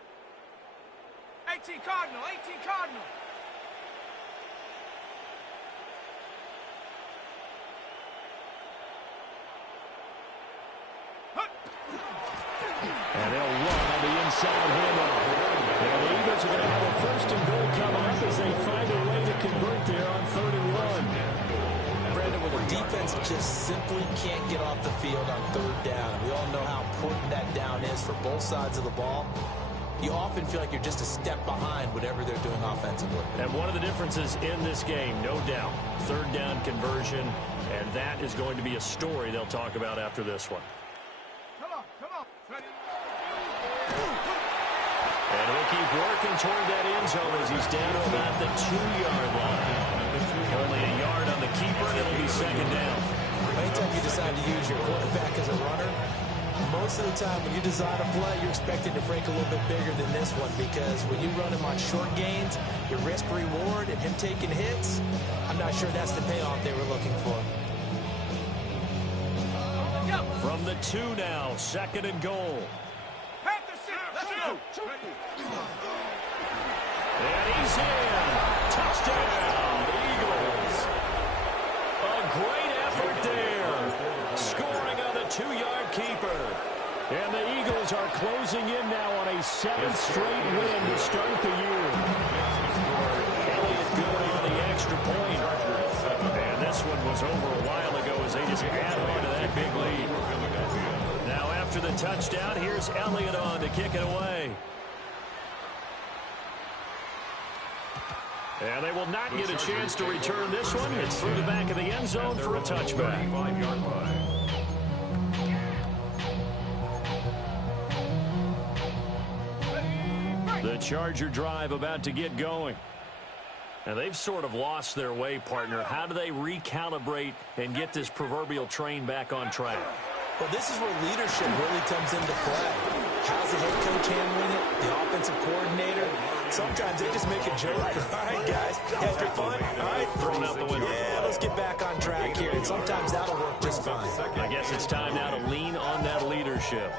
18 Cardinal, 18 Cardinal. And they'll run on the inside handoff. And the Eagles are going to have a first and goal coming up as they find a way to convert there on 3rd and 1. Brandon, when the defense just simply can't get off the field on 3rd down, we all know how important that down is for both sides of the ball. You often feel like you're just a step behind whatever they're doing offensively. And one of the differences in this game, no doubt, 3rd down conversion, and that is going to be a story they'll talk about after this one. Come on. Ready? And he'll keep working toward that end zone as he's down to about the 2-yard line. Only a yard on the keeper, and it'll be second down. Anytime you decide to use your quarterback as a runner, most of the time when you design a play, you're expecting to break a little bit bigger than this one, because when you run him on short gains, your risk-reward and him taking hits, I'm not sure that's the payoff they were looking for. From the 2 now, 2nd and goal. Let's go. And he's in. Touchdown, Eagles. A great effort there. Scoring on the 2-yard keeper. And the Eagles are closing in now on a 7th straight win to start the year. Elliott good on the extra point. And this one was over a while ago as they just add on to that big lead. Now after the touchdown, here's Elliott on to kick it away. And they will not get a chance to return this one. It's through the back of the end zone for a touchback. The Charger drive about to get going. Now, they've sort of lost their way, partner. How do they recalibrate and get this proverbial train back on track? Well, this is where leadership really comes into play. How's the head coach handling it? The offensive coordinator? Sometimes they just make a joke. All right, guys, have your fun. All right, Thrown out the window. Yeah, let's get back on track here. And sometimes that'll work just fine. I guess it's time now to lean on that leadership.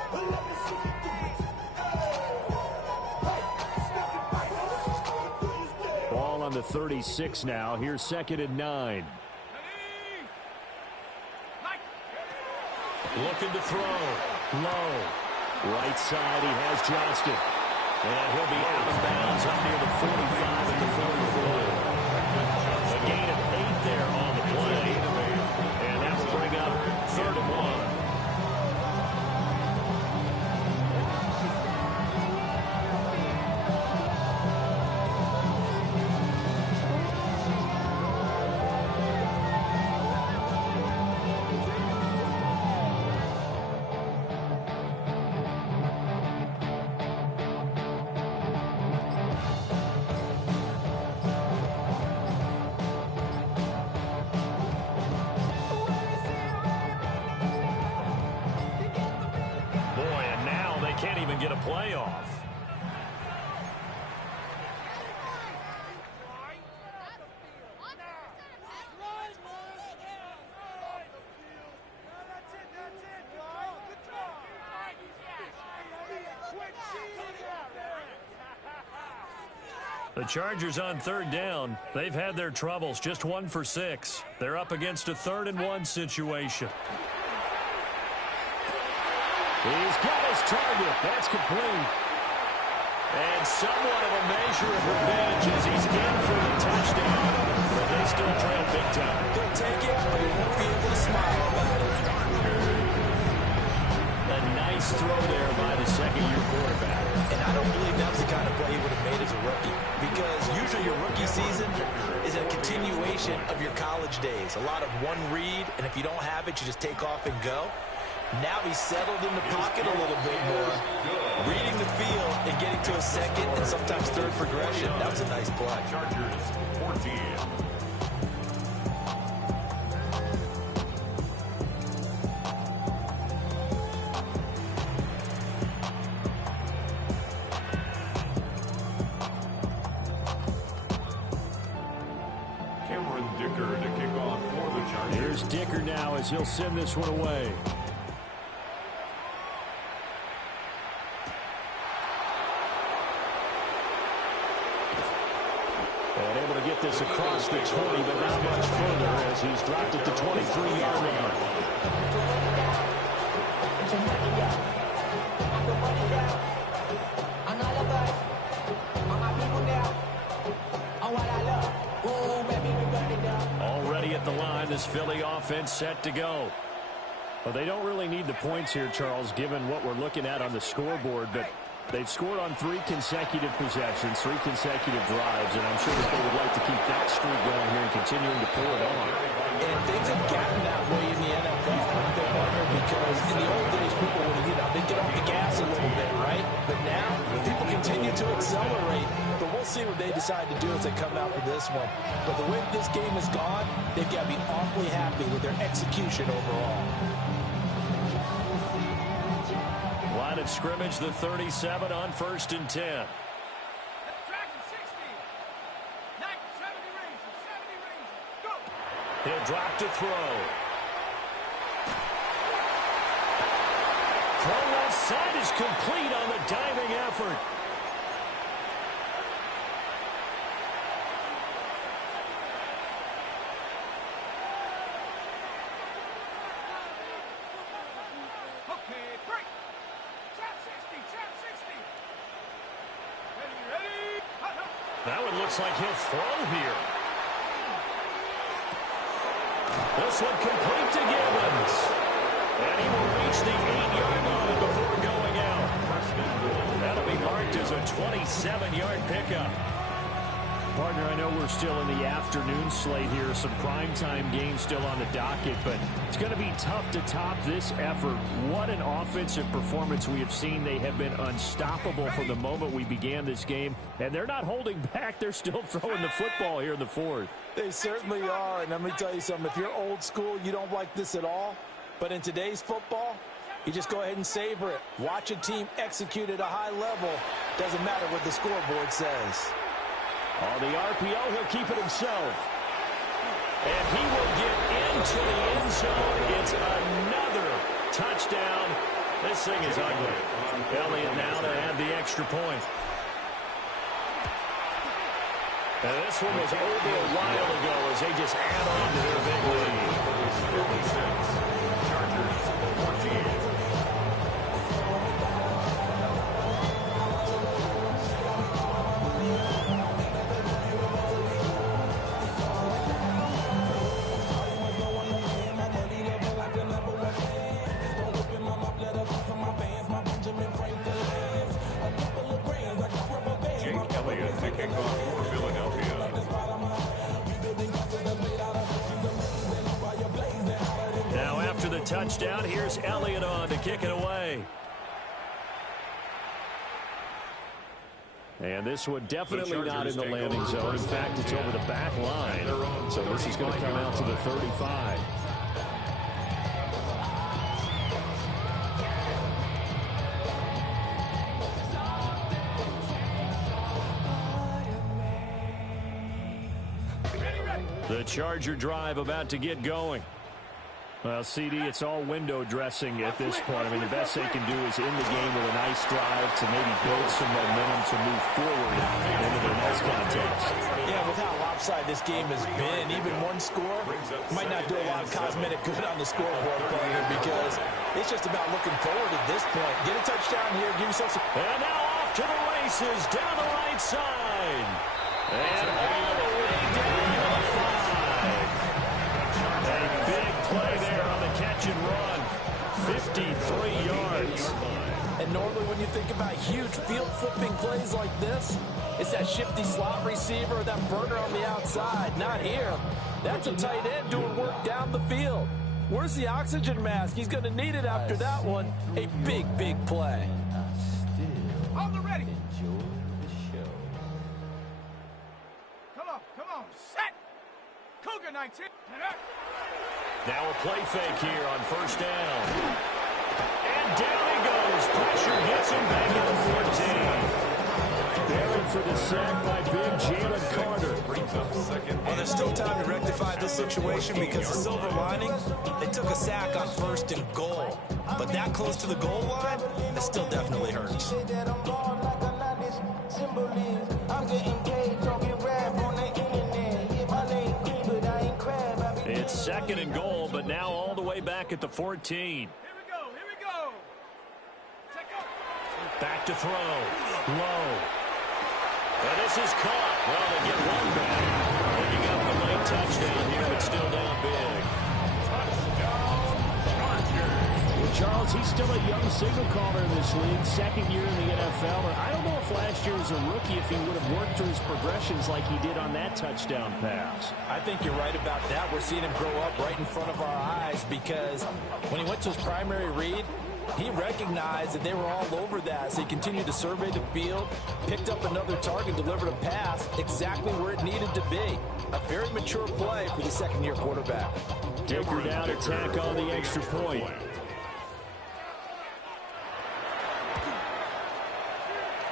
Ball on the 36 now. Here's 2nd and 9. Looking to throw. Low. Right side, he has Johnston. And he'll be out of bounds up near the 45 at the 44. A gain of 8 there on the play. And that will bring up 3rd and 1. Can't even get a play off. The Chargers on 3rd down. They've had their troubles, just 1 for 6. They're up against a 3rd and 1 situation. He's got his target. That's complete. And somewhat of a measure of revenge as he's in for the touchdown. But they still trail big time. They'll take it, but he won't be able to smile about it. A nice throw there by the second-year quarterback. And I don't believe that's the kind of play he would have made as a rookie, because usually your rookie season is a continuation of your college days. A lot of one read, and if you don't have it, you just take off and go. Now he's settled in the pocket a little bit more, reading the field and getting to a second and sometimes third progression. That was a nice play. Chargers 14. Dicker to kick off for the Chargers. Here's Dicker now as he'll send this one away. And able to get this across the 20, but not much further as he's dropped it to 23-yard line. Already at the line, this Philly offense set to go. Well, they don't really need the points here, Charles, given what we're looking at on the scoreboard, but they've scored on 3 consecutive possessions, 3 consecutive drives, and I'm sure that they would like to keep that streak going here and continuing to pull it on. And things have gotten that way in the NFL, because in the old days, people would, they'd get off the gas a little bit, right? But now, people continue to accelerate. But we'll see what they decide to do as they come out for this one. But the way this game has gone, they've got to be awfully happy with their execution overall. Line of scrimmage, the 37 on 1st and 10. He'll drop to throw. Throw left side is complete on the diving effort. Okay, break. Trap 60, trap 60. Ready. That one looks like he'll throw here. This one complete to Gibbons. And he will reach the 8-yard line before going out. That'll be marked as a 27-yard pickup. Partner, I know we're still in the afternoon slate here, some primetime games still on the docket, but it's going to be tough to top this effort. What an offensive performance we have seen. They have been unstoppable from the moment we began this game, and they're not holding back. They're still throwing the football here in the 4th. They certainly are, and let me tell you something. If you're old school, you don't like this at all. But in today's football, you just go ahead and savor it. Watch a team execute at a high level. Doesn't matter what the scoreboard says. On the RPO, he'll keep it himself. And he will get into the end zone. It's another touchdown. This thing is ugly. Elliott now to add the extra point. And this one was over a while ago as they just add on to their big lead. 36. Chargers 14. Now after the touchdown, here's Elliott on to kick it away. And this one definitely not in the landing zone. In fact, it's over the back line. So this is going to come out to the 35. The Charger drive about to get going. Well, CD, it's all window dressing at this point. I mean, the best they can do is end the game with a nice drive to maybe build some momentum to move forward into their next contest. Yeah, with how lopsided this game has been, even one score might not do a lot of cosmetic good on the scoreboard player because it's just about looking forward at this point. Get a touchdown here, give yourself some... And now off to the races down the right side. And all the way down to the 5. A big play there on the catch and run. 53 yards. And normally when you think about huge field flipping plays like this, it's that shifty slot receiver or that burner on the outside. Not here. That's a tight end doing work down the field. Where's the oxygen mask? He's going to need it after that one. A big, big play. On the ready. Come on, set. Cougar 19. Now a play fake here on first down. And down he goes. Pressure gets him back at the 14. Buried for the sack by big Jalen Carter. Well, there's still time to rectify this situation because the silver lining, they took a sack on 1st and goal. But that close to the goal line, it still definitely hurts. It's 2nd and goal, but now all the way back at the 14. Here we go. Check up. Back to throw. Low. And this is caught. Well, they get one back. Picking up the late touchdown here, but still down big. Well, Charles, he's still a young signal caller in this league, 2nd year in the NFL. And I don't know if last year as a rookie, if he would have worked through his progressions like he did on that touchdown pass. I think you're right about that. We're seeing him grow up right in front of our eyes because when he went to his primary read, he recognized that they were all over that, so he continued to survey the field, picked up another target, delivered a pass exactly where it needed to be. A very mature play for the 2nd-year quarterback. Dicker down to tack on the extra point.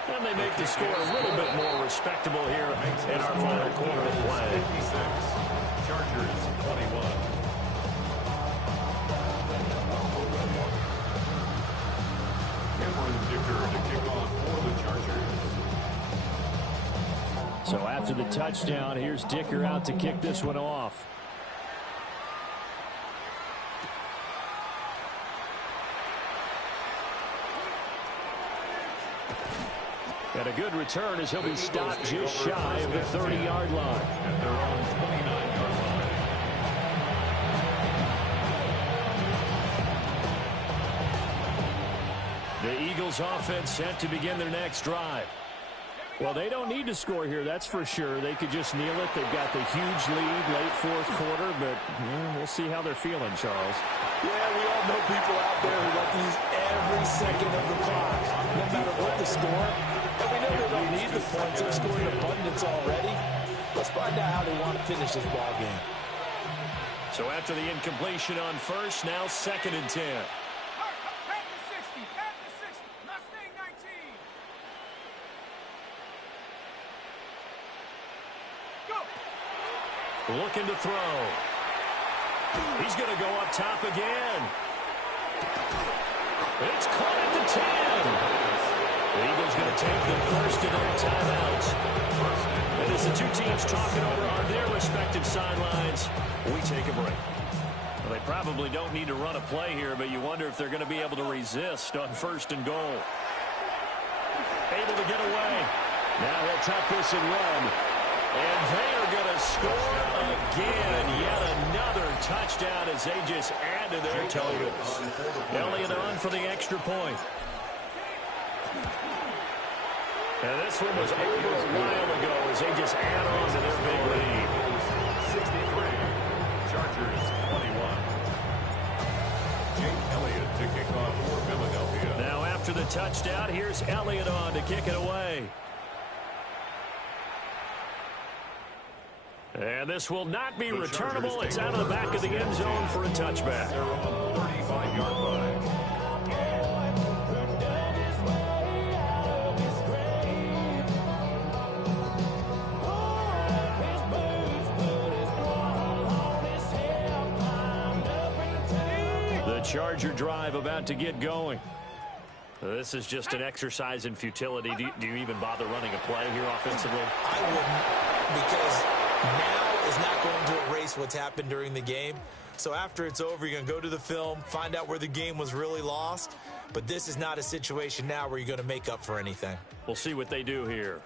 And they make the score a little bit more respectable here in our final quarter of play. 56. Chargers 21. Dicker to kick off for the Chargers. So after the touchdown, here's Dicker out to kick this one off. And a good return as he'll be stopped just shy of the 30-yard line. At their own 29-yard line. The Eagles offense set to begin their next drive. Well, they don't need to score here, that's for sure. They could just kneel it. They've got the huge lead late 4th quarter, but we'll see how they're feeling, Charles. Yeah, we all know people out there who like to use every second of the clock, no matter what the score. And we know they don't need the points. They've scored in abundance already. Let's find out how they want to finish this ball game. So after the incompletion on first, now 2nd and 10. Pack the 60. Mustang 19. Go. Looking to throw. He's going to go up top again. It's caught at the 10. The Eagles going to take the first of their timeouts. And as the two teams talking over on their respective sidelines, we take a break. Well, they probably don't need to run a play here, but you wonder if they're going to be able to resist on 1st and goal. Able to get away. Now he'll tuck this and run. And they are going to score again. Yet another touchdown as they just add to their totals. Elliott on for the extra point. And this one was over a while ago as they just add on to their big lead. 63. Chargers 21. Jake Elliott to kick off for Philadelphia. Now after the touchdown, here's Elliott on to kick it away. And this will not be returnable. It's out of the back of the end zone for a touchback. They're on 35-yard line. Charger drive about to get going. This is just an exercise in futility. Do you even bother running a play here offensively? I wouldn't, because now is not going to erase what's happened during the game. So after it's over, you're going to go to the film, find out where the game was really lost. But this is not a situation now where you're going to make up for anything. We'll see what they do here.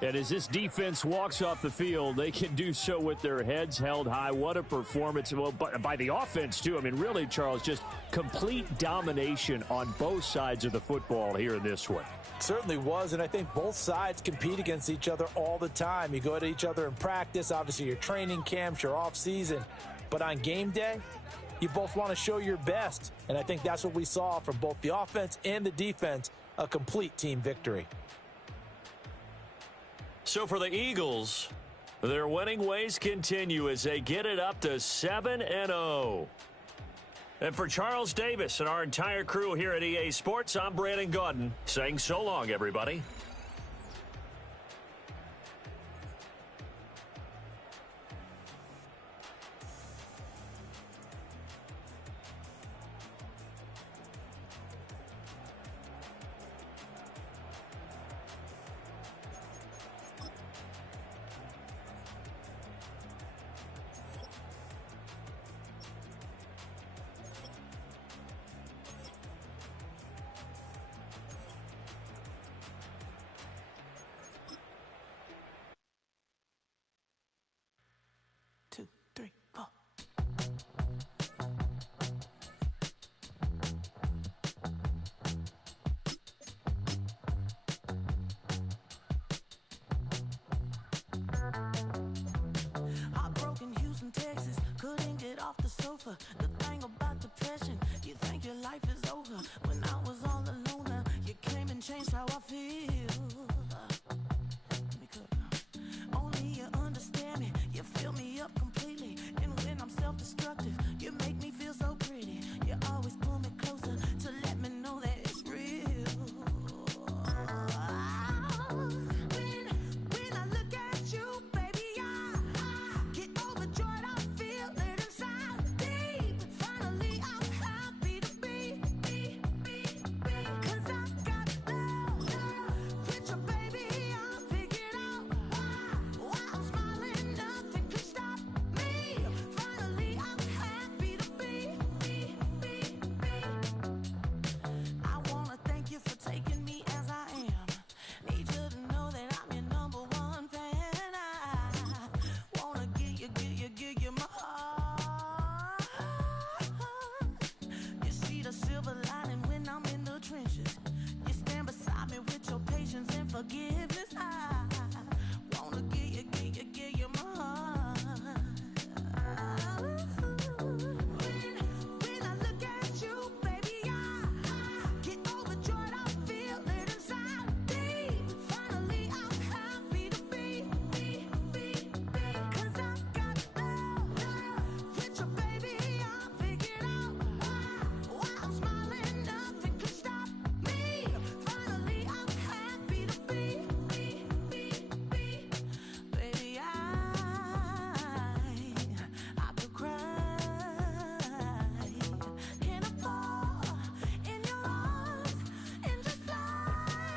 And as this defense walks off the field, they can do so with their heads held high. What a performance. Well, by the offense, too. I mean, really, Charles, just complete domination on both sides of the football here in this one. Certainly was, and I think both sides compete against each other all the time. You go at each other in practice, obviously your training camps, your off-season. But on game day, you both want to show your best. And I think that's what we saw from both the offense and the defense, a complete team victory. So for the Eagles, their winning ways continue as they get it up to 7-0. And for Charles Davis and our entire crew here at EA Sports, I'm Brandon Gaudin saying so long, everybody. Texas, couldn't get off the sofa. The thing about depression, you think your life is